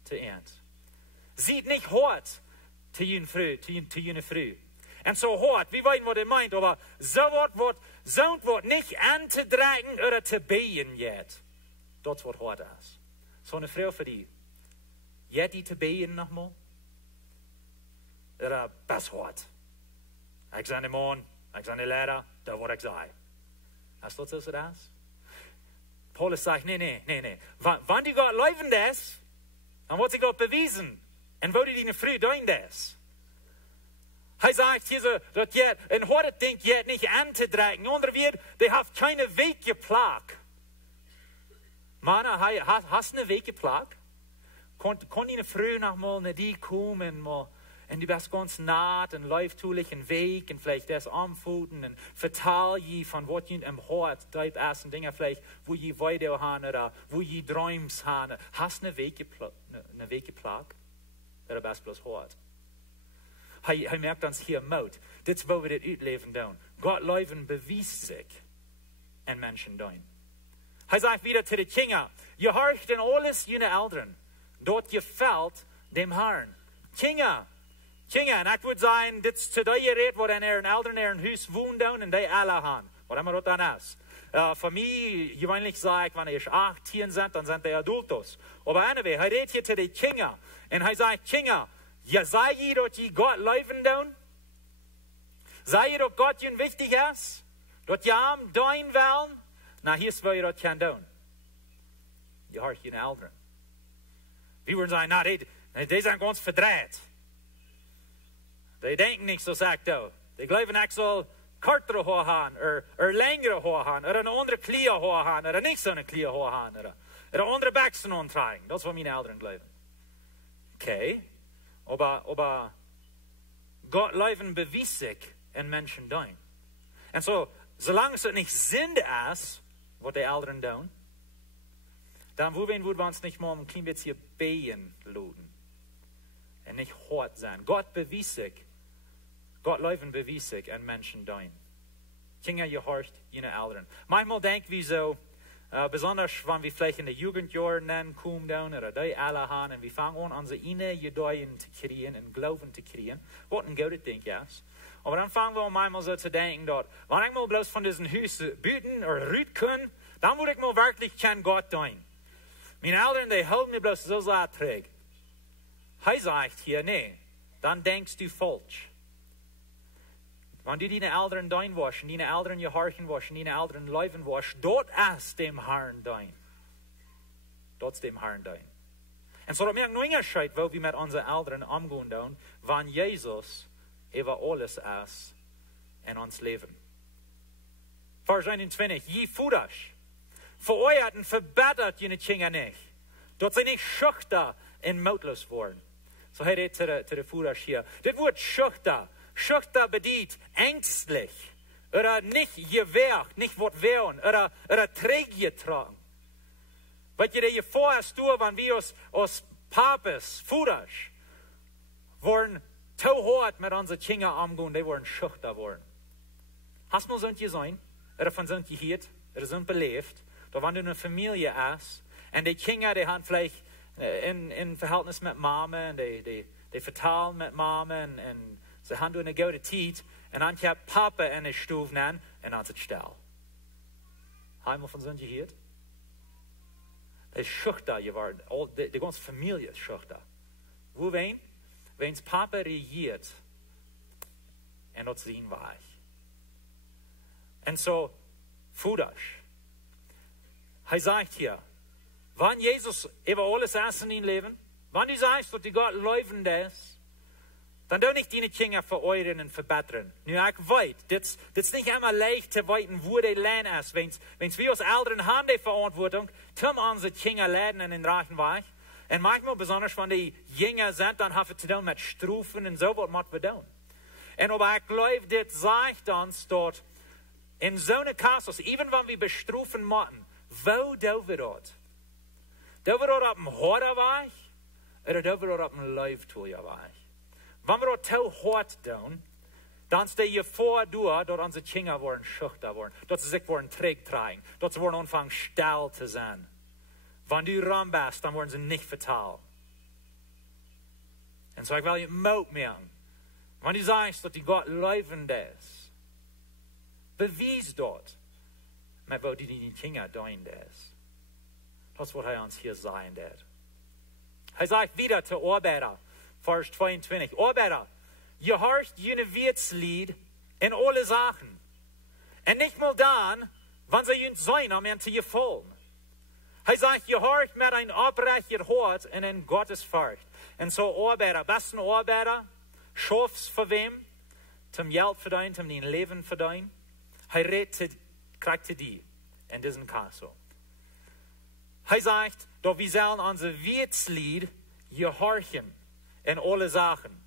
te eind. Ziet niet hard te jene früh. En zo hard, wie weten wat meint, aber zo wordt niet aan te dragen of te been jet. Dat is wat hard is. Zo'n vrouw voor die. Jet die te been nogmaals? Dat is best hard. Ik zei de man, ik zei de leraar, dat wat ik zei. Is dat zo het is? Paulus zegt, nee. Wanneer God leven is, dan wordt hij God bewijzen. En wat die in früh doen is. Hij zegt hier zo, dat je een harde ding je niet aan te dragen. Onder weer, die heeft keine weke plaag. Mannen, hast een weke plaag? Kon die früh nog mal naar die komen en die best ganz naht en leiftulich en week en vielleicht das aanvoeten en vertaal je van wat je im hart diep essen dingen vielleicht wo je weide haben oder wo je drooms haben. Hast eine weke plaag? Dat is best bloß hart. Hij merkt ons hier mout. Dit is waar we dit uitleven doen. God leven bewijst zich en mensen doen. Hij zegt wieder zu den Kindern, je horcht in alles jene Eltern. Dort gefällt dem Herrn. Kinder, en ik würde sagen, dit is zu die gereed waar een Eltern in een huis woont en die alle haben. Wat immer dat dan is. Für mich, gewöhnlich sage ich, wenn ich 18 sind, dann sind die Adultos. Aber anyway, hij redet hier zu den Kindern. En hij sagt, Kinder, ja, sei je dat je God leven doen? Sei je dat God je wichtig is? Dat je hem doen wil? Nou, hier is waar je dat kan doen. Je hoort je Eltern. Wie würden sagen, die zijn ganz verdreht. Die denken niet zo zacht out. Die geloven niet zo kortere haar haben, or längere haar haben, oder een andere Klier haar haben, oder niet zo'n Klier haar haben, oder andere Bäcksen antragen. Dat is wat mijn Eltern geloven. Okay. Aber Gott leven bewijst zich en mensen doen. En zo, zolang het niet zonde is, wat de Eltern doen, dan würden wir uns nicht mal ein klein bisschen beten lassen. Und nicht hart sein. Gott beweist sich. Gott leven beweist sich en Menschen doen. Kinder, je hoort jene Eltern. Manchmal denken wir so, besonders wenn wir vielleicht in den Jugendjahren dann kommen, oder die alle haben, und wir fangen an, unsere innere Gedeihen zu kriegen und Glauben zu kriegen, was ein gutes Ding ist. Aber dann fangen wir manchmal so zu denken, dass, wenn ich mal bloß von diesen Hüsen büten oder rüt können, dann würde ich mal wirklich kein Gott tun. Meine Eltern, die halten mir bloß so sehr träg. Er sagt hier, nee, dann denkst du falsch. Wenn du deine Eltern dein waschen, deine Eltern je Harchen waschen, deine Eltern leben waschen, dort ist dem Herrn dein. Dort ist dem Herrn dein. Und so, dass wir einen Unterschied, wo wir mit unseren Eltern umgehen tun, wenn Jesus über alles ist in uns Leben. Vers 21, je Fudas. Voor euch hatten verbetert jene Kinder nicht. Dat sie nicht schüchtern und mutlos worden. So hij redt zu de Fudas hier. Dit woord schüchtern. Schüchtern bedeutet ängstlich. Oder nicht gewehrt, nicht wat wehren. Oder träg getragen. Wat je dir vorhast, wenn wir als Papes, Fudas, worden zu hart mit unseren Kindern umgehen, die worden schüchtern worden. Hast du mal so ein gesehen? Oder von so ein gehört? Oder so ein belebt? Da wenn du eine Familie hast, und die Kinder, die haben vielleicht in Verhältnis mit Mama, und die vertalen mit Mama, und sie haben eine gute Zeit, und dann kommt Papa in die Stufe an, und dann ist es still. Haben wir von so gehört? Die ist schüchtern geworden, die ganze Familie ist schüchtern. Wo wenn Papa regiert, und das sehen wir euch. Und so, Fudas. Er sagt hier, wenn Jesus über alles ist in deinem Leben, wenn du sagst, dass die Gott leben ist, dann tu nicht deine Kinder vereuren und verbessern. Nu, ich weiß, das ist nicht immer leicht zu weiten, wo die lernen ist. Wenn wir als Eltern haben die Verantwortung, tun unsere Kinder lernen in den reichen Weg. Und manchmal, besonders wenn die jünger sind, dann haben wir zu tun mit Strufen und so, was müssen wir tun. Und aber ich glaube, das sagt uns dort, in so einer Kasus, even wenn wir bestrufen müssen, wo tun wir das? Tun wir das auf dem harten Weg oder tun wir das auf dem Leibtuligen Weg? Wenn wir das zu hart tun, dan stel je voor door dat onze kinderen worden schuchter worden, dat ze zich worden terugtragen, dat ze worden anfangen stil te zijn. Wanneer du ram bist, dan worden ze niet vertaald. En zo ik wil je moed maken. Wanneer du sagst dat die God levend is, bewijs dat met wat die kinderen doen is. Dat is wat hij ons hier zeggen deed. Hij zegt wieder te Arbeiter, vers 22. Arbeiter, je hoort je wetslied in alle Sachen. En niet mal dan, wanneer ze je zijn om hen te gevolgen. Hij zegt, je hoort met een oprechter hart en een Gottesfurcht. En zo Arbeiter, beste Arbeiter, schafs voor wem? Zum Geld verdienen, zum dein Leben verdienen. Hij redt, krijgt die in diesem Kaso. Hij zegt, dat we zullen onze wetslied gehorchen in alle Sachen.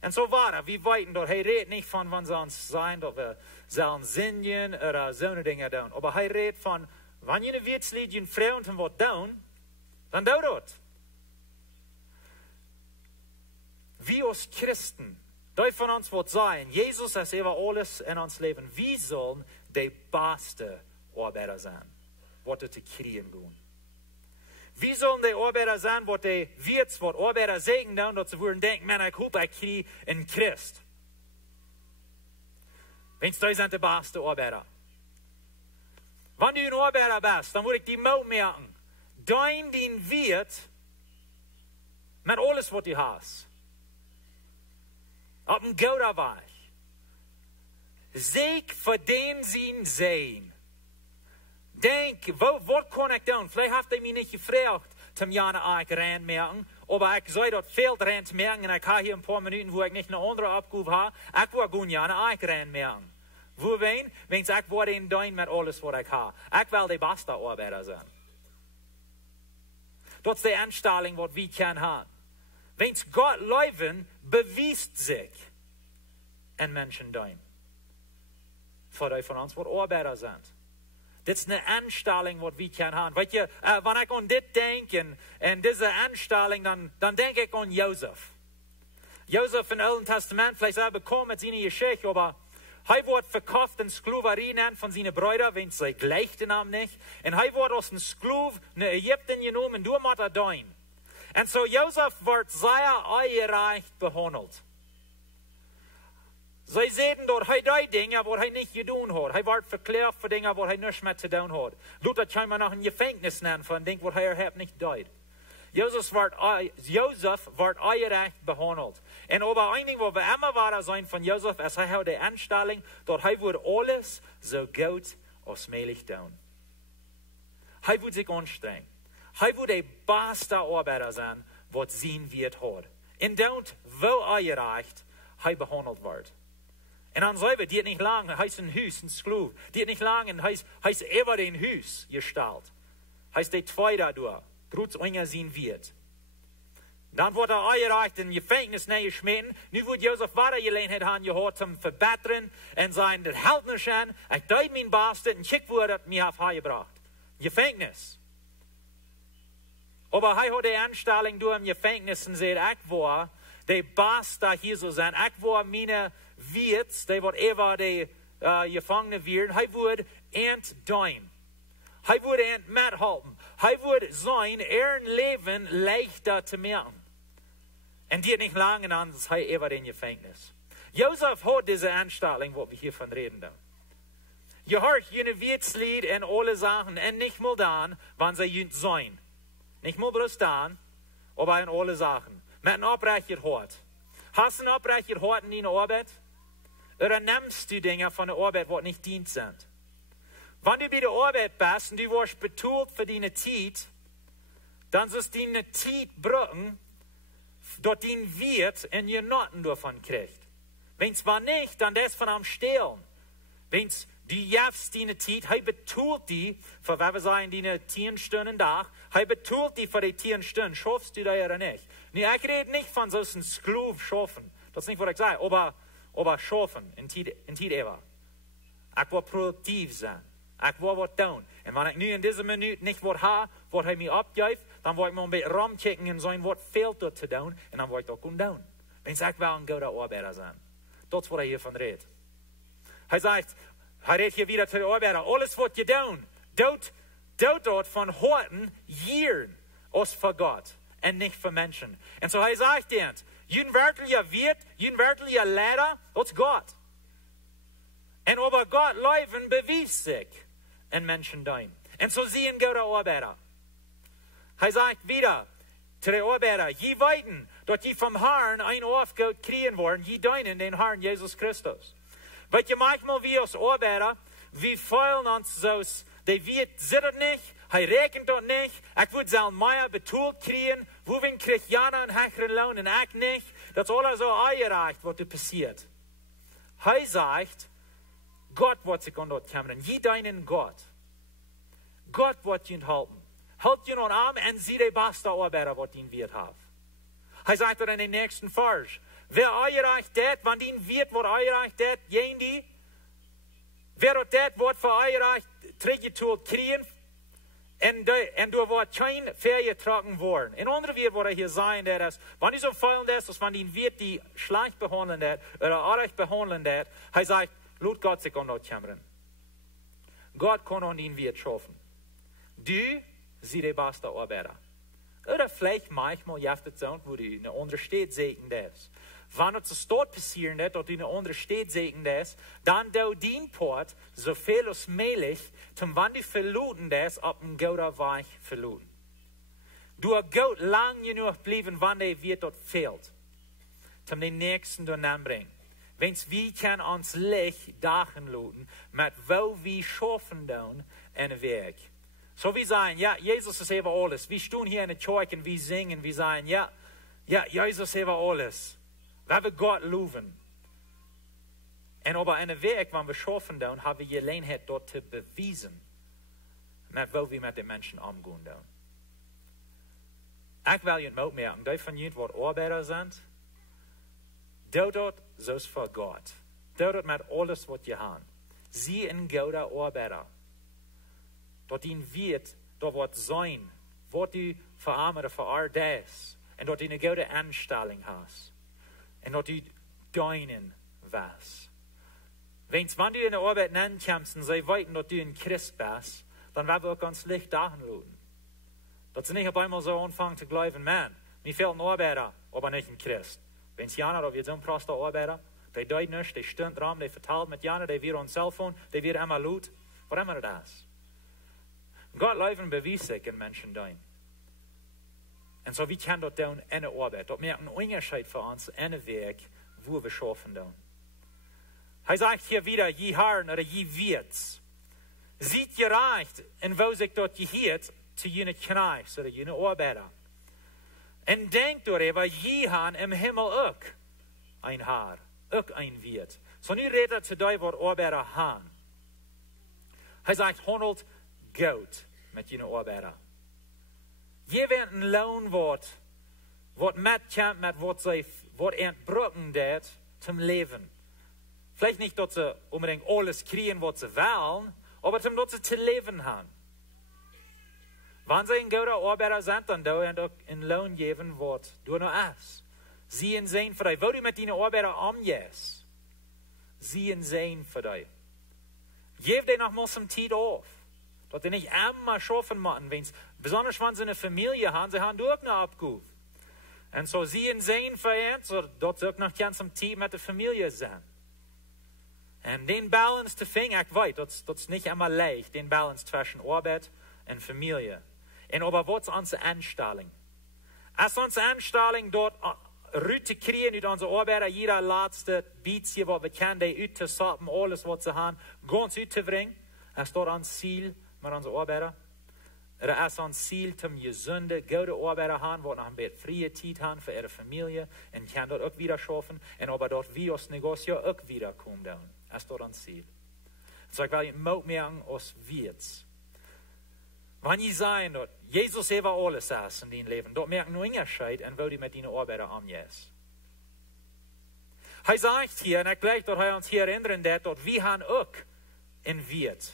En zo waar, we weten dat hij redt niet van wanneer ze ons zijn, dat we zullen zingen of zo'n dingen doen. Maar hij redt van, wanneer je wetslied je vrouw en wat doen, dan doe dat. We als Christen, die van ons wat zijn, Jezus is over alles in ons leven. We zullen de beste Arbeiter zijn, wat het te krijgen doen. Wie zullen de Arbeiter zijn, wat de wiets, wat Arbeiter zeggen doen, dat ze worden denken, man, ik hoop, ik krijg een Christ. Wens, die zijn de beste Arbeiter. Wanneer du een Arbeiter bent, dan moet ik die moed merken. Dein dien wiet, met alles wat je hebt. Op een gouden weg. Zeek voor den zien zijn. Denk, wat kan ik doen? Vielleicht heeft hij mij niet gevraagd, om jaren ik rent merken. Maar ik zei dat veel rent merken en ik ga hier een paar minuten, waar ik niet een andere opgave heb. Ik wil gewoon jaren ik rent merken. Voor wen? Wens ik word een doen met alles wat ik heb. Ik wil de beste Arbeiter zijn. Dat is de instelling wat we kunnen hebben. Wens God leven bewijst zich in mensen doen. Voor die van ons wat Arbeiter zijn. Dit is een instelling wat we kunnen hebben. Weet je, wanneer ik aan dit denk en deze instelling, dan denk ik aan Jozef. Jozef in het Oude Testament, vielleicht hij bekommen met zijn Geschichte, maar hij wordt verkauft in Sklaverij van zijn broeder, want ze gleichten hem niet. En hij wordt als een Sklav naar Egypte genomen en door moet er doen. En zo Jozef wordt zeer ongerecht behandeld. Zij zeiden dat hij die dingen wat hij niet gedaan had. Hij werd verklaard voor dingen wat hij niets met te doen had. Luther kan maar nog een gevangenis nemen van dingen wat hij heeft niet deed. Jozef wordt ongerecht behandeld. En over een ding wat we immer waar zijn van Jozef is hij had de instelling dat hij wordt alles zo goed als mogelijk doen. Hij wordt zich aanstrengen. Hij wordt de beste Arbeiter zijn wat zijn wird had. En don't wel ongerecht hij behandeld wordt. En dan zei we, die het niet lang, hij is een huis, een schloef. Die het niet lang, en hij is ever een huis gesteld. Hij is de tweede daardoor. Groot onger zien wird. Dan wordt ongerecht in gevangenis neergesmeten. Nu wordt Jozef waar gelegenheid aan gehad om verbeteren. En zijn, dat helpt niet aan. Ik deed mijn beste en kijk hoe dat mij heeft gebracht. Gevangenis. Maar hij had de instelling door in gevangenis en zei, ik word de beste hier zo zijn. Ik word mijn wiets, die wordt even de gevangenen werden. Hij wordt eind doen. Hij wordt eind methelpen. Hij wordt zijn leven leichter te maken. En die niet lang en dan is hij even in gevangenis. Jozef had deze instelling, wat we hiervan reden. Je hoort je wetslied en alle Sachen en niet mal dan, wanneer ze junt zijn. Nicht mal bloß dann, aber in alle Sachen. Mit einem oprechter Hort. Hast du einen oprechter Hort in deiner Arbeit? Oder nimmst du Dinge von der Arbeit, die nicht dient sind? Wenn du bei der Arbeit bist und du wirst betont für deine Zeit, dann sollst du deine Zeit brauchen, dort dein Wirt in je Noten davon kriegt. Wenn es war nicht, dann das von am Stehlen. Wenn es du jefst deine Zeit, hij betont die, für was wir sagen, deine 10 Stunden Tag, hij betont die für die 10 Stunden, schaffst du da ja nicht. Nee, ich rede nicht von so einem Sklav schaffen, das ist nicht, was ich sage, aber schaffen, in Zeit ever. Ich will produktiv sein, ich will was tun. Und wenn ich nu in dieser Minute nicht was habe, was hij mir abgibt, dann will ich mal ein bisschen rumchecken und sagen, was fehlt dort zu tun, und dann will ich das tun. Wenn ich will ein guter Arbeiter sein. Das ist, was hiervan redet. Sagt, redet hier wieder zu den Arbeiter, alles, was ihr tun, dort von Horten jieren aus für Gott und nicht für Menschen. Und so sagt er, jeden wirklicher Wirt, jeden wirklicher Lehrer, das ist Gott. Und aber Gott Leben beweist sich in Menschen dein. Und so sehen gute Arbeiter. Sagt wieder zu den Arbeiter, je weiten, dass die vom Herrn ein Aufgabe kriegen wollen, je deinen den Herrn Jesus Christus. Weil je manchmal wie als Arbeiter, wir fühlen uns so, die wird sittert nicht, rechnet dort nicht, ich würde sein Meier betult kriegen, wo wir kriegt Jana einen höheren Lohn und ich nicht. Das ist alles so eingereicht, was da passiert. Sagt, Gott wird sich an dort kommen, je deinen Gott. Gott wird ihn halten. Halt ihn an Arm und sieh die beste Arbeiter, was ihn wird haben. Sagt in den nächsten Vers, wer eingereicht das, wann ihn wird, was eingereicht das, die, wer das wird für eingereicht, trägt kriegen, und du wird kein Ferien tragen worden. In anderen wird, wo hier sein, dass, wenn die so fallen, dass man ihn wird, die schlecht behandeln, oder arg behandeln, sagt, Lut Gott sich an dort kommen. Gott kann an ihn wird schaffen. Du, sie die beste Arbeiter. Oder vielleicht manchmal jaft es so, wo du in einer anderen Stadt sehen darfst. Wenn es dort passieren wird, dass du in einer anderen Stadt sehen darfst, dann du dein Port so viel als möglich, zum wann du verluten darfst, auf dem guten Weg verluten. Du hast gut lang genug bleiben, wann der wird dort fehlt, zum den nächsten dort anbringen. Wenn's wir können uns Licht dachen luten, mit wo wir schaffen dann einen Weg. So wir sagen, ja, Jesus ist über alles. Wir stehen hier in der Kirche und wir singen, wir sagen, ja, Jesus ist über alles. Wir wollen Gott loben. Und aber einen Weg, wenn wir schaffen dann, haben wir die Gelegenheit dort zu beweisen, mit wo wir mit den Menschen umgehen dann. Ich will Ihnen auch merken, die von Ihnen, die Arbeiter sind, dort so ist für Gott. Dort mit alles, was ihr habt. Sie in gute Arbeiter. Dort ihnen wird, dort wird sein, was du für Arme oder für Ardes. Und dort eine gute Anstellung hast. Und dort du deinen was. Wenn du in der Arbeit ankommst und sie weiten, dass du ein Christ bist, dann werden wir auch ganz Licht dahin luden. Dass sie nicht auf einmal so anfangen zu glauben, man, mir fehlt ein Arbeiter, aber nicht ein Christ. Wenn es Jana oder wir so ein Proster Arbeiter, die deut nicht, die stimmt dran, die verteilt mit Jana, die wird ans Cellphone, die wird immer laut, was immer das. Gott Leben beweist sich in Menschen dein. Und so wie kann dort dann eine Arbeit, dort merkt ein Unterschied für uns, einen Weg, wo wir schaffen dann. Sagt hier wieder, je Herren oder je Wirts. Sieht ihr reicht, in wo sich dort gehört, zu jenen Knechts oder jenen Arbeiter. Und denkt darüber, je haben im Himmel auch ein Haar, auch ein Wirt. So nu redet zu dir, was Arbeiter haben. Sagt, handelt gut mit jenen Arbeiter. Je wird ein Lohn, was mitkommt, mit was entbrücken wird zum Leben. Vielleicht nicht, dass sie unbedingt alles kriegen, was sie wollen, aber dass sie zu leben haben. Wenn sie ein guter Arbeiter sind, dann dürfen sie auch einen Lohn geben, was du noch hast. Sie sehen für dich, wo du mit deinen Arbeiter umgehst. Sie sehen für dich. Gib dir noch mal some Zeit auf. Dass die nicht immer schaffen müssen, besonders wenn sie eine Familie haben, sie haben auch eine Abgabe. Und so sie sehen für uns, dass sie auch noch ganz some Zeit mit der Familie sind. Und den Balance zu finden, ich weiß, das ist nicht immer leicht, den Balance zwischen Arbeit und Familie. Und aber was ist unsere Anstellung? Als unsere Anstellung dort Rüte kriegen, mit unseren Arbeiter, jeder letzte bisschen, was wir kennen, die auszusappen, alles, was sie haben, ganz auszubringen, ist dort ein Ziel mit unseren Arbeiter. Oder ist ein Ziel, zum gesunde, gute Arbeiter haben, die noch ein bisschen freie Zeit haben für ihre Familie und kann dort auch wieder schaffen und aber dort wie das Negozio auch wieder kommen. Das ist dort ein Ziel. So ich will Ihnen auch merken, als Wirts. Wenn ihr sagen, dass Jesus über alles ist in deinem Leben, dort merken nur Unterschied und wo die mit deinen Arbeiter umgehst. Sagt hier, und ich glaube, dass uns hier erinnern, dass wir haben auch ein Wirt.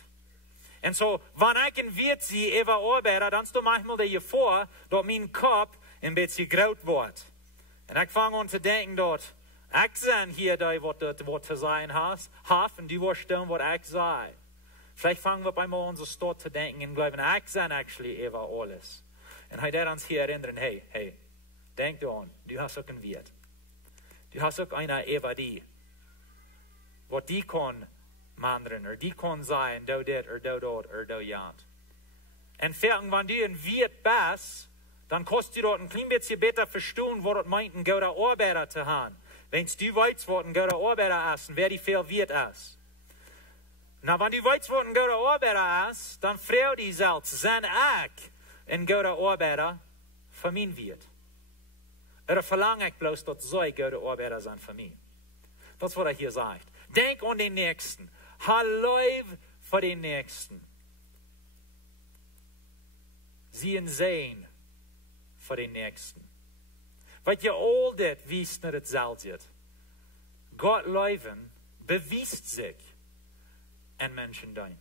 Und so, wenn ich ein Wirt sehe über Arbeiter, dann ist du manchmal dir vor, dass mein Kopf ein bisschen groß wird. Und ich fange an zu denken, dass Ich sehe hier, was zu sein hast, und du wirst tun, was ich sage. Vielleicht fangen wir bei mal unser Stadt zu denken und glauben, ich sehe actually über alles. Und er wird uns hier erinnern, hey, denk daran, du hast auch ein Wirt. Du hast auch einer über die. Was die kann mandern, oder die kann sein, du dit, oder du dort, oder du jant. Und wenn du ein Wirt bist, dann kannst du dort ein klein bisschen besser verstehen, was das meint, ein guter Arbeiter zu haben. Wenn du weißt, was ein guter Arbeiter ist, wer die viel Wirt ist. Na, wenn du weißt, was ein guter Arbeiter ist, dann freu dich selbst, sind ich ein guter Arbeiter für mein Wirt. Oder verlange ich bloß, dass so ein guter Arbeiter sein für mich. Das ist, was er hier sagt. Denk an den Nächsten. Hallo für den Nächsten. Sie sehen für den Nächsten. Weil ihr all das wisst, nicht das selten. Gott leben beweist sich in Menschen dein.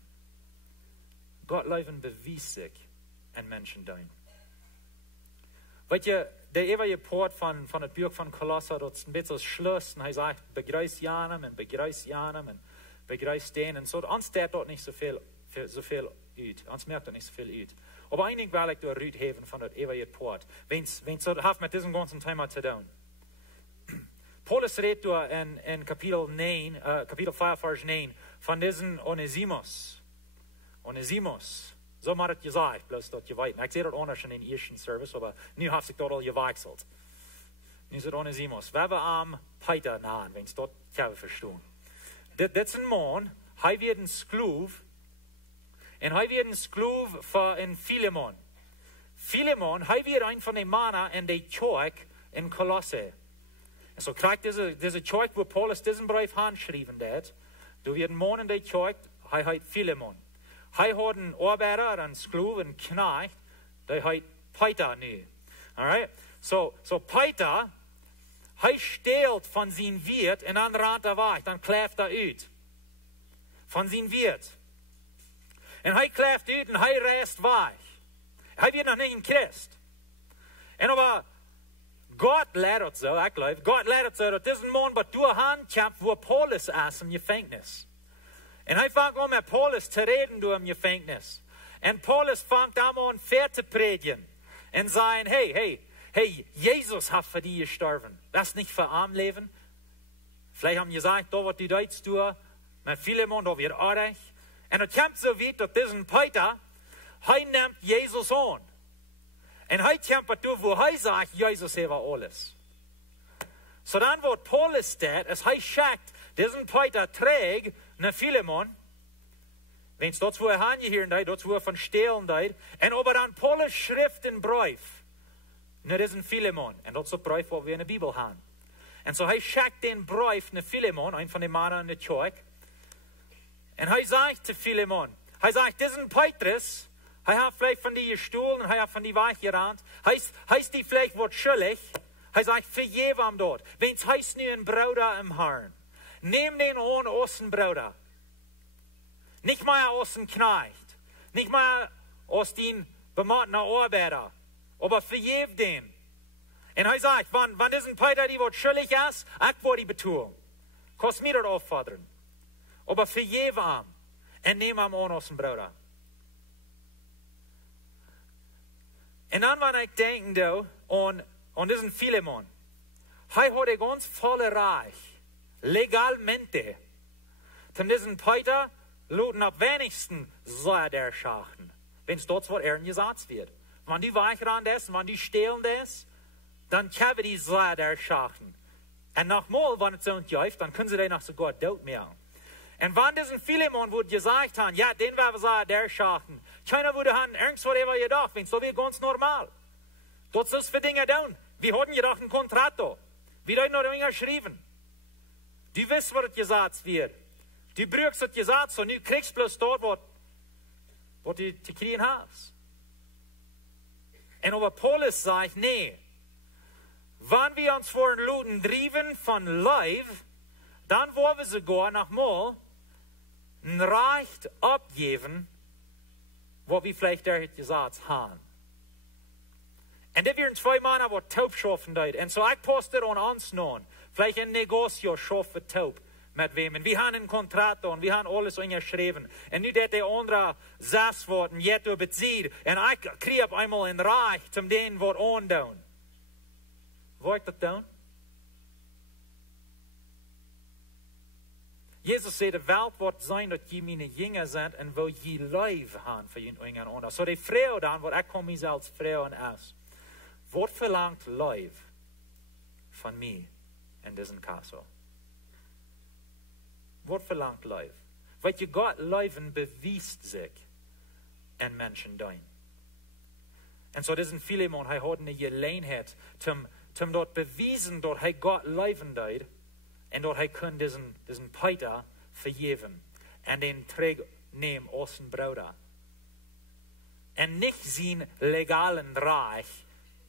Gott leben beweist sich in Menschen dein. Weil ihr, der ewige Port von dem Buch von Kolosser, dort ist ein bisschen Schluss, und er sagt, begrüßt jenem und begrüßt jenem und begrüßt den. Und so, uns steht dort nicht so viel ut. Uns merkt dort nicht so viel ut. Aber eigentlich will ich durch Rüd heben von der ewige Port. Wenn's so hat mit diesem ganzen Thema zu tun. Paulus redet durch in Kapitel 5, Vers 9, von diesem Onesimus. Onesimus. So hat er gesagt, bloß dort geweiht. Ich sehe das anders in den ersten Service, aber nu hat sich dort all gewechselt. Nu ist es Onesimus. Wir haben Peter nahen, wenn es dort verstehen. Das ist ein Mann, er wird ein Sklave, und er wird ein Sklave für ein Philemon. Philemon, er wird ein von den Männern in der Kirche in Kolosse. Und so kriegt diese Kirche, wo Paulus diesen Brief handschrieben hat, da wird ein Mann in der Kirche, er heißt Philemon. Er hat einen Arbeiter, einen Sklave, einen Knecht, der heißt Peter nu. Alright? So Peter, er stehlt von seinem Wirt und dann rennt er weg, dann kläft er ut. Von seinem Wirt. Und er kläft ut und er reist weg. Er wird noch nicht ein Christ. Und aber Gott lehrt so, ich glaube, Gott lehrt so, dass diesen Mann bei der Hand kämpft, wo Paulus ist im Gefängnis. Und er fängt an mit Paulus zu reden durch im Gefängnis. Und Paulus fängt an fair zu predigen. Und sagen, hey, Jesus hat für die gestorben. Das ist nicht für arm leben. Vielleicht haben sie gesagt, da wird die Deutsch tun, mit Philemon, da wird arg. Und es kommt so weit, dass diesen Peter, er nimmt Jesus an. Und er kommt durch, wo er sagt, Jesus war alles. So dann, wo Paulus steht, ist er schickt, diesen Peter trägt, nach Philemon, wenn es dort, wo er angehören hat, dort, wo er von Stehlen hat, und aber dann Paulus schrift in Brief, nach diesem Philemon, und dort ist der Brief, wo wir in der Bibel haben. Und so er schickt den Brief nach Philemon, ein von den Männern in der Kirche, und er sagt zu Philemon, er sagt, diesen Petrus, er hat vielleicht von dir gestohlen, er hat von dir weggerannt, heißt die vielleicht wird schuldig, er sagt, für jedem dort, wenn es heißt nur ein Bruder im Herrn, nehm den an aus dem Bruder. Nicht mal aus dem Knecht. Nicht mal aus den bemahnten Arbeiter. Aber für jeden. Und er sagt, wenn diesen Peter, die wird schuldig ist, ich will die betun. Kannst mir das auffordern. Aber für jeden. Und nehm ihn an aus dem Bruder. Und dann, wenn ich denke, an diesen Philemon. Er hat ein ganz volle Reich. Legalmente. Zum diesen Peter luden am wenigsten soll der schachten, wenn es dort, wo gesagt wird. Wenn die weichern das, wenn die stehlen das, dann können die soll der schachten. Und nochmal, wenn es so läuft, dann können sie den noch sogar tot machen. Und wenn diesen Philemon wurde gesagt haben, ja, den werden wir der schachten, keiner würde haben irgendwas gedacht, wenn es so wie ganz normal. Dort ist es für Dinge tun. Wir hatten jedoch einen Kontrakt. Wir haben noch Dinge geschrieben. Du weißt, was gesagt wird. Du brauchst es gesagt, so du kriegst bloß dort, was du zu kriegen hast. Und aber Paulus sagt, nee, wenn wir uns vor den Leuten driven von Leib, dann wollen wir sogar nochmal ein Recht abgeben, wo wir vielleicht der gesagt haben. Und da werden zwei Männer, die taub schaffen. Und so ich poste an uns nun. Vielleicht ein Negozio schaffen taub mit wem. Und wir haben einen Kontrakt und wir haben alles unterschrieben. Und nu dat der andere saß worden, jetzt über sie. Und ich krieg auf einmal ein Reich, zum denen wird andauern. Wo ich das tun? Jesus sagt, die Welt wird sein, dass je meine Jünger sind und wo je Leib haben für ihn und so die Frau dann, wo ich komme als Frau und aus. Was verlangt Leib von mir in diesem Kassel? Was verlangt Leib? Weil je Gott Leben bewiest sich in Menschen dein. Und so diesen viele Menschen, hij hat eine Gelegenheit, zum dort bewiesen, dort hij Gott Leben deed, en dort hij kann diesen Peter vergeben und den Träg nehmen aus dem Bruder. Und nicht sein legalen Reich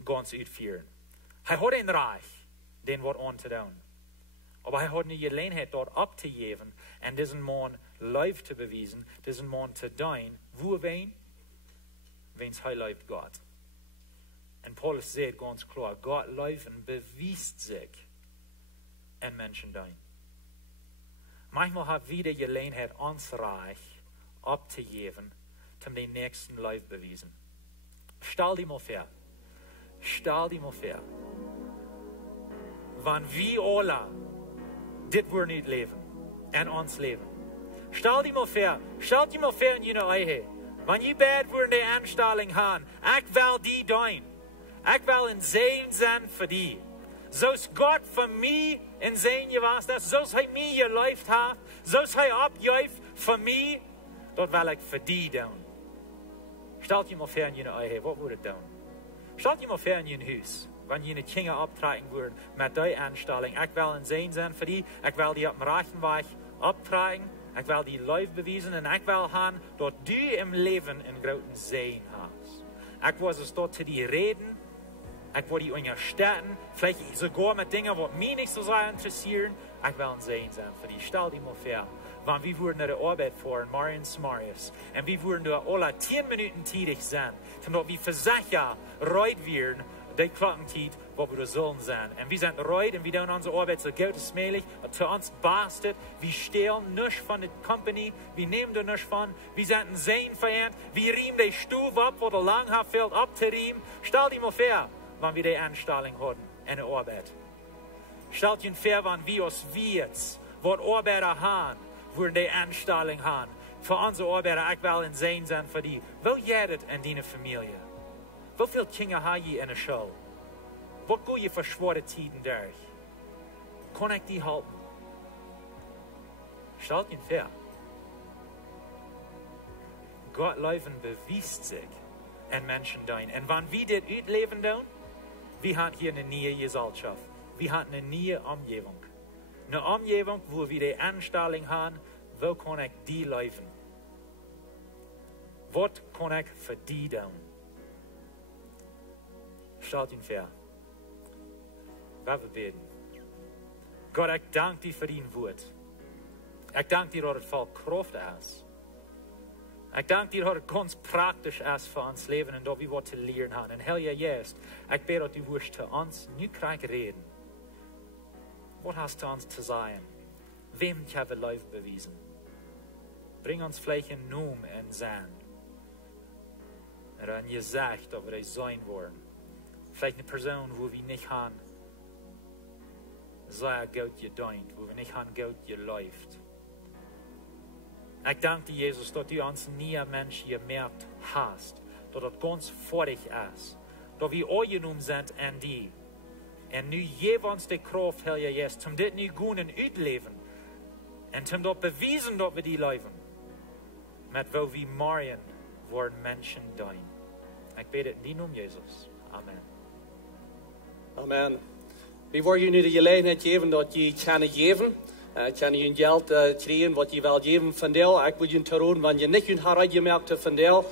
ganz ausführen. Hij hat ein Reich, den wird anzutun. Aber hij hat eine Gelegenheit, dort abzugeben und diesen Mann Leib zu beweisen, diesen Mann zu dienen, wo wen? Wenn's hij leibt Gott. Und Paulus sagt ganz klar, Gott Leben beweist sich in Menschen dein. Manchmal haben wir die Gelegenheit, uns Reich abzugeben, um den nächsten Leib beweisen. Stell dir mal vor. Stell dir mal vor. Wenn wir alle dit wir nicht leben, in uns leben. Stell dir mal vor in jener Ehe. Wenn ihr bad würden die Anstellung haben, ich will die dein. Ich will ein Segen sein für die. So ist Gott für mich in Segen gewesen, so ist er mir geläuft hat, so ist er abgeläuft für mich, dort will ich für die tun. Stell dir mal vor in jener Ehe, was würde tun? Stell dir mal vor in jener Haus, wenn jene Kinder abtreten würden mit der Anstellung. Ich will ein Segen sein für die, ich will die auf dem reichen Weg abtreten, ich will die Leib beweisen und ich will haben, dort du im Leben einen großen Segen hast. Ich will es dort zu dir reden, ich will die unterstützen, vielleicht sogar mit Dingen, die mich nicht so sehr interessieren. Ich will ein Segen sein für die. Stell dir mal vor, wenn wir würden nach der Arbeit fahren, Marius, und wir würden nur alle 10 Minuten tätig sein, damit wir für sicher reut werden, die Klockenzeit, wo wir sollen sein. Und wir sind reut und wir tun unsere Arbeit so gut als möglich, zu uns bastet. Wir stehlen nichts von der Company, wir nehmen da nichts von, wir sind ein Segen verehrt, wir riemen die Stufe ab, wo der Langhaar fällt, abzuriemen. Stell dir mal vor, wenn wir die Anstellung haben in der Arbeit. Stell dir vor, wenn wir uns jetzt, wo Arbeiter haben, würden die Anstellung haben. Für unsere Arbeiter, ich will ein Segen sein für die. Wo jedet in deiner Familie? Wie viele Kinder habt ihr in der Schule? Was geht ihr für schwere Zeiten durch? Kann ich die helfen? Stellt ihn vor. Gott Leben beweist sich in Menschen dein. Und wenn wir das ausleben tun, wir haben hier eine neue Jesalschoft. Wir haben eine neue Umgebung. Eine Umgebung, wo wir die Anstellung haben, wo kann ich die leben? Was kann ich für die tun? Stellt ihn vor. Wir beten. Gott, ich danke dir für dein Wort. Ich danke dir, dass es voll Kraft ist. Ich danke dir, dass es ganz praktisch ist für uns Leben und dass wir was zu lernen haben. Und Herr, jetzt, ich bete, dass du wirst zu uns nicht reden. Was hast du uns zu sagen? Wem haben wir Leben bewiesen? Bring uns vielleicht einen Namen in Sinn. Oder ein Gesicht, ob wir sein wollen. Vielleicht eine Person, wo wir nicht haben, sehr gut gedient, wo wir nicht haben, gut geläuft. Ich danke dir, Jesus, dass du uns nie ein Mensch gemerkt hast, dass das ganz vor dich ist, dass wir angenommen sind an dich. Und nu gib uns die Kraft, Herr Jesus, zum das nu gut und ausleben und zum das beweisen, dass wir die leben. Mit wo wir morgen worden Menschen dein. Ich bete in deinem Namen, Jesus. Amen. Amen. We worden je nu de gelegenheid geven dat je kan geven. Kan je geld krijgen wat je wil geven van deel. Ik wil je te roden, wanneer je niet je haar gemerkt hebt van deel.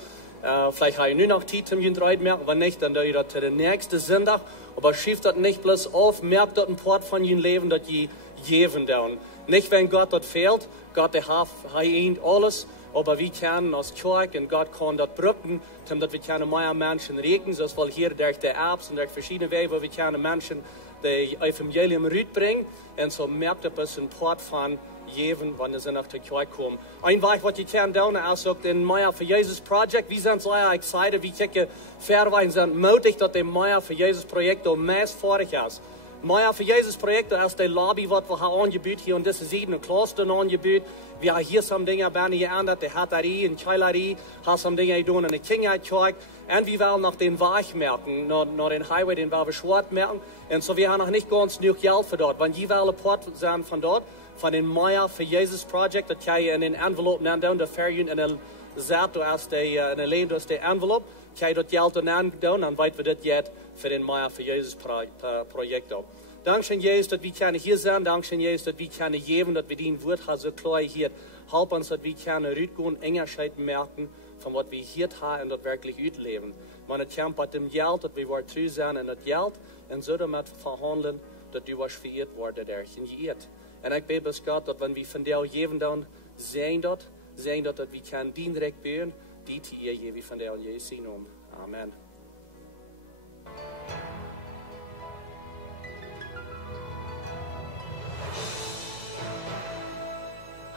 Vielleicht habe ich nu noch Zeit zum Jüngern merken, wenn nicht, dann tue ich das der nächste Sonntag. Aber schief das nicht bloß auf, merkt dort ein Part von ihrem Leben, dass die geben tun. Nicht, wenn Gott dort fehlt, Gott der hat ihn alles. Aber wir können als Kirche und Gott kann das brücken, damit wir können mehr Menschen regen, so weil hier durch die Apps und durch verschiedene Wege, wo wir können Menschen die Evangelium rüberbringen. Und so merkt ein bisschen Port von jedem, wenn sie nach der Kirche kommen. Ein Weg, was ich kann tun, ist auch den Meier für Jesus Project. Wir sind sehr excited, wir kicken fairerweise sind mutig, dass der Meier für Jesus Projekt auch mehr vorig ist. Meier für Jesus Projekt ist der Lobby, was wir haben angebieten hier und das ist ein Kloster angebieten. Wir haben hier some Dinge geändert, die Hatterie und Keilerie, haben some Dinge getan in der Kinderkirche. Und wir wollen noch den Weg merken, noch den Highway, den wir beschwert merken. Und so, wir haben noch nicht ganz genug Geld für dort. Wenn die wollen Port sein von dort, von den Meier für Jesus Project, das kann ich in den Envelope nennen, der Ferien in der Zap, du hast in der Lehn, du hast die Envelope, kann ich das Geld nennen, dann weit wir das jetzt für den Meier für Jesus Projekt ab. Dankeschön, Jesus, dass wir hier sein. Dankeschön, Jesus, dass wir geben, dass wir den Wort so klar hier helfen uns, dass wir rübergehen, Engerscheid merken, von was wir hier haben und das wirklich ausleben. Man hat mit dem Geld, dass wir treu sein in das Geld und so damit verhandeln, dass du was verirrt wurde, der in geirrt. Und ich bete bis Gott, dass wenn wir von dir geben, dann sehen dort, dass wir direkt bauen, die ihr je von der Jesu Namen. Amen.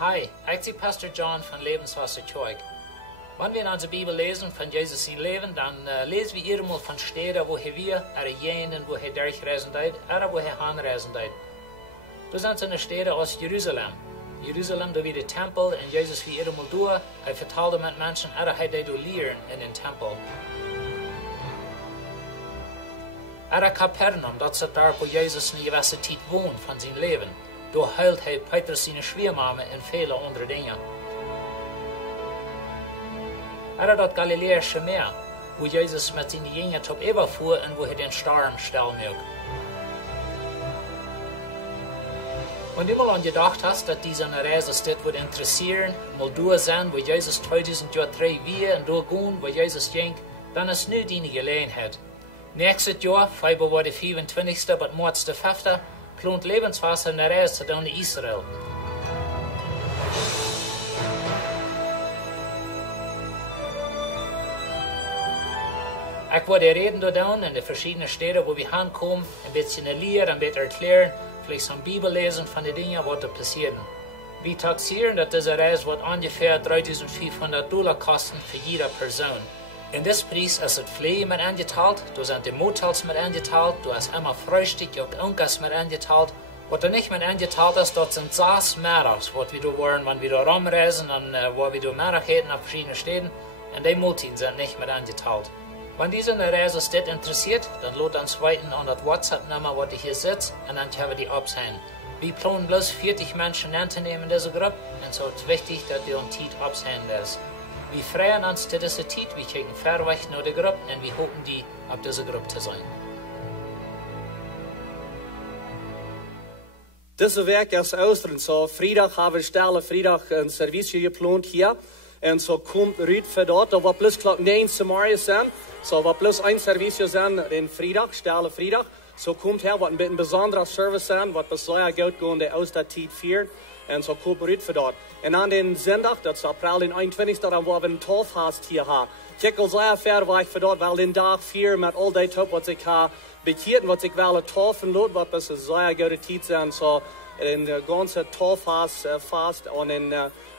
Hi, ich bin Pastor John von Lebenswasser Kirche. Wenn wir in unserer Bibel lesen von Jesus sein Leben, dann lesen wir einmal von Städten, wo wir jenen, wo durchreisen deit, oder wo anreisen deit. Du sind in der Städte aus Jerusalem. Jerusalem, da wie der Tempel, und Jesus wie einmal durch, vertalte mit Menschen, oder die lehren in den Tempel. Oder Kapernaum, das ist da, wo Jesus eine gewisse Zeit wohnt von seinem Leben. Da heilt Petrus seine Schwiegermama und viele andere Dinge. Oder das Galiläische Meer, wo Jesus mit seinen Jüngern top überfuhr und wo den Sturm stellen mögt. Wenn du mal an gedacht hast, dass diese Reise das würde interessieren, mal durch sein, wo Jesus 2000 Jahre drei wir und durchgehen, wo Jesus ging, dann ist nicht deine Gelegenheit. Nächstes Jahr, Februar 25. bis März 5. plant Lebenswasser eine Reise in Israel. Ich werde reden dort in den verschiedenen Städten, wo wir hinkommen, ein bisschen lehren, ein bisschen erklären, vielleicht so eine Bibel lesen von den Dingen, was da passieren. Wir taxieren, dass diese Reise wird ungefähr $3.500 kosten für jede Person. In diesem Preis ist das Pflege mit angeteilt, da sind die Motels mit angeteilt, du hast immer Frühstück und irgendwas mit angeteilt. Was da nicht mit angeteilt ist, dort sind 6 Mittags, was wir da wollen, wenn wir da rumreisen und wo wir da Mittag hätten auf verschiedenen Städten, und die Multiten sind nicht mit angeteilt. Wenn diese Reise das interessiert, dann lädt uns weiter an das WhatsApp-Nummer, was ich hier sitze, und dann können wir die absehen. Wir planen bloß 40 Menschen anzunehmen in dieser Gruppe, und so ist es wichtig, dass die uns Zeit absehen lässt. Wir freuen uns zu dieser Zeit, wir kriegen Verweichen nach der Gruppe und wir hoffen, die auf dieser Gruppe zu sein. Diese Werk ist Ostern, so Freitag haben wir Stelle, Freitag ein Service geplant hier. Und so kommt Rüd für dort, da war bloß Glock 9 Samaria sein. So war bloß ein Service sein, den Freitag, Stelle Freitag. So kommt her, was ein besonderer Service sein, was bis sehr gut gehen, der Osterzeit feiern. Und so kommt Rüd für dort. Und an den Sonntag, das ist April den 21. Da wo wir einen Torfhast hier haben. Ich will sehr fair war ich für dort, weil den Tag 4 mit all dem Top, was ich habe, bekiert, was ich will, Torfen lot, was bis sehr gute Zeit sein, so in der ganze Torfhast fast an den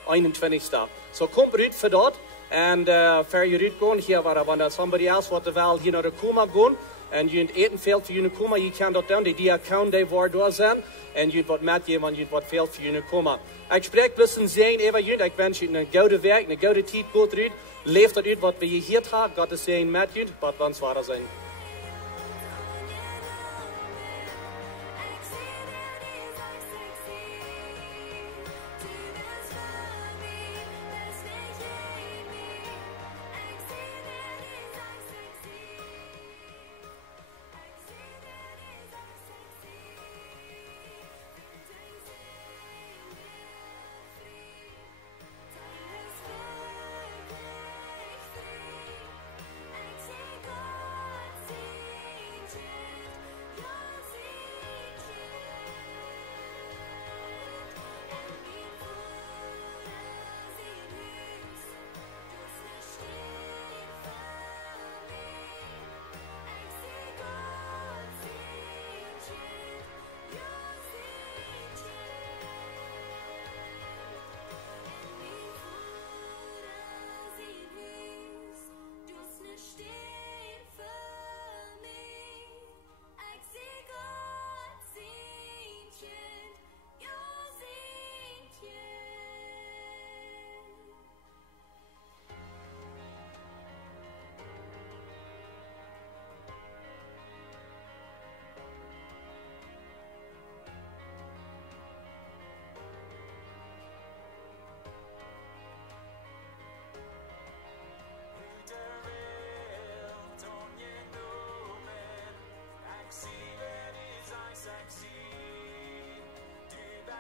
21. So kommt Rüd für dort. Und für ihr Rüd gehen, hier war wenn somebody else wollte will hier nach der Kuma gehen. Und je eten veel voor jullie komen, je kan dat doen. Die account die waar door zijn. En je wat metgeven, en je wat veel voor jullie komen. Ik spreek tussen zijn even jullie. Ik wens jullie een goede werk, een goede tijd goed uit. Leef dat uit wat we hier hebben. God is zijn met jullie. Wat ons waar zijn.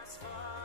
Lebenswasser.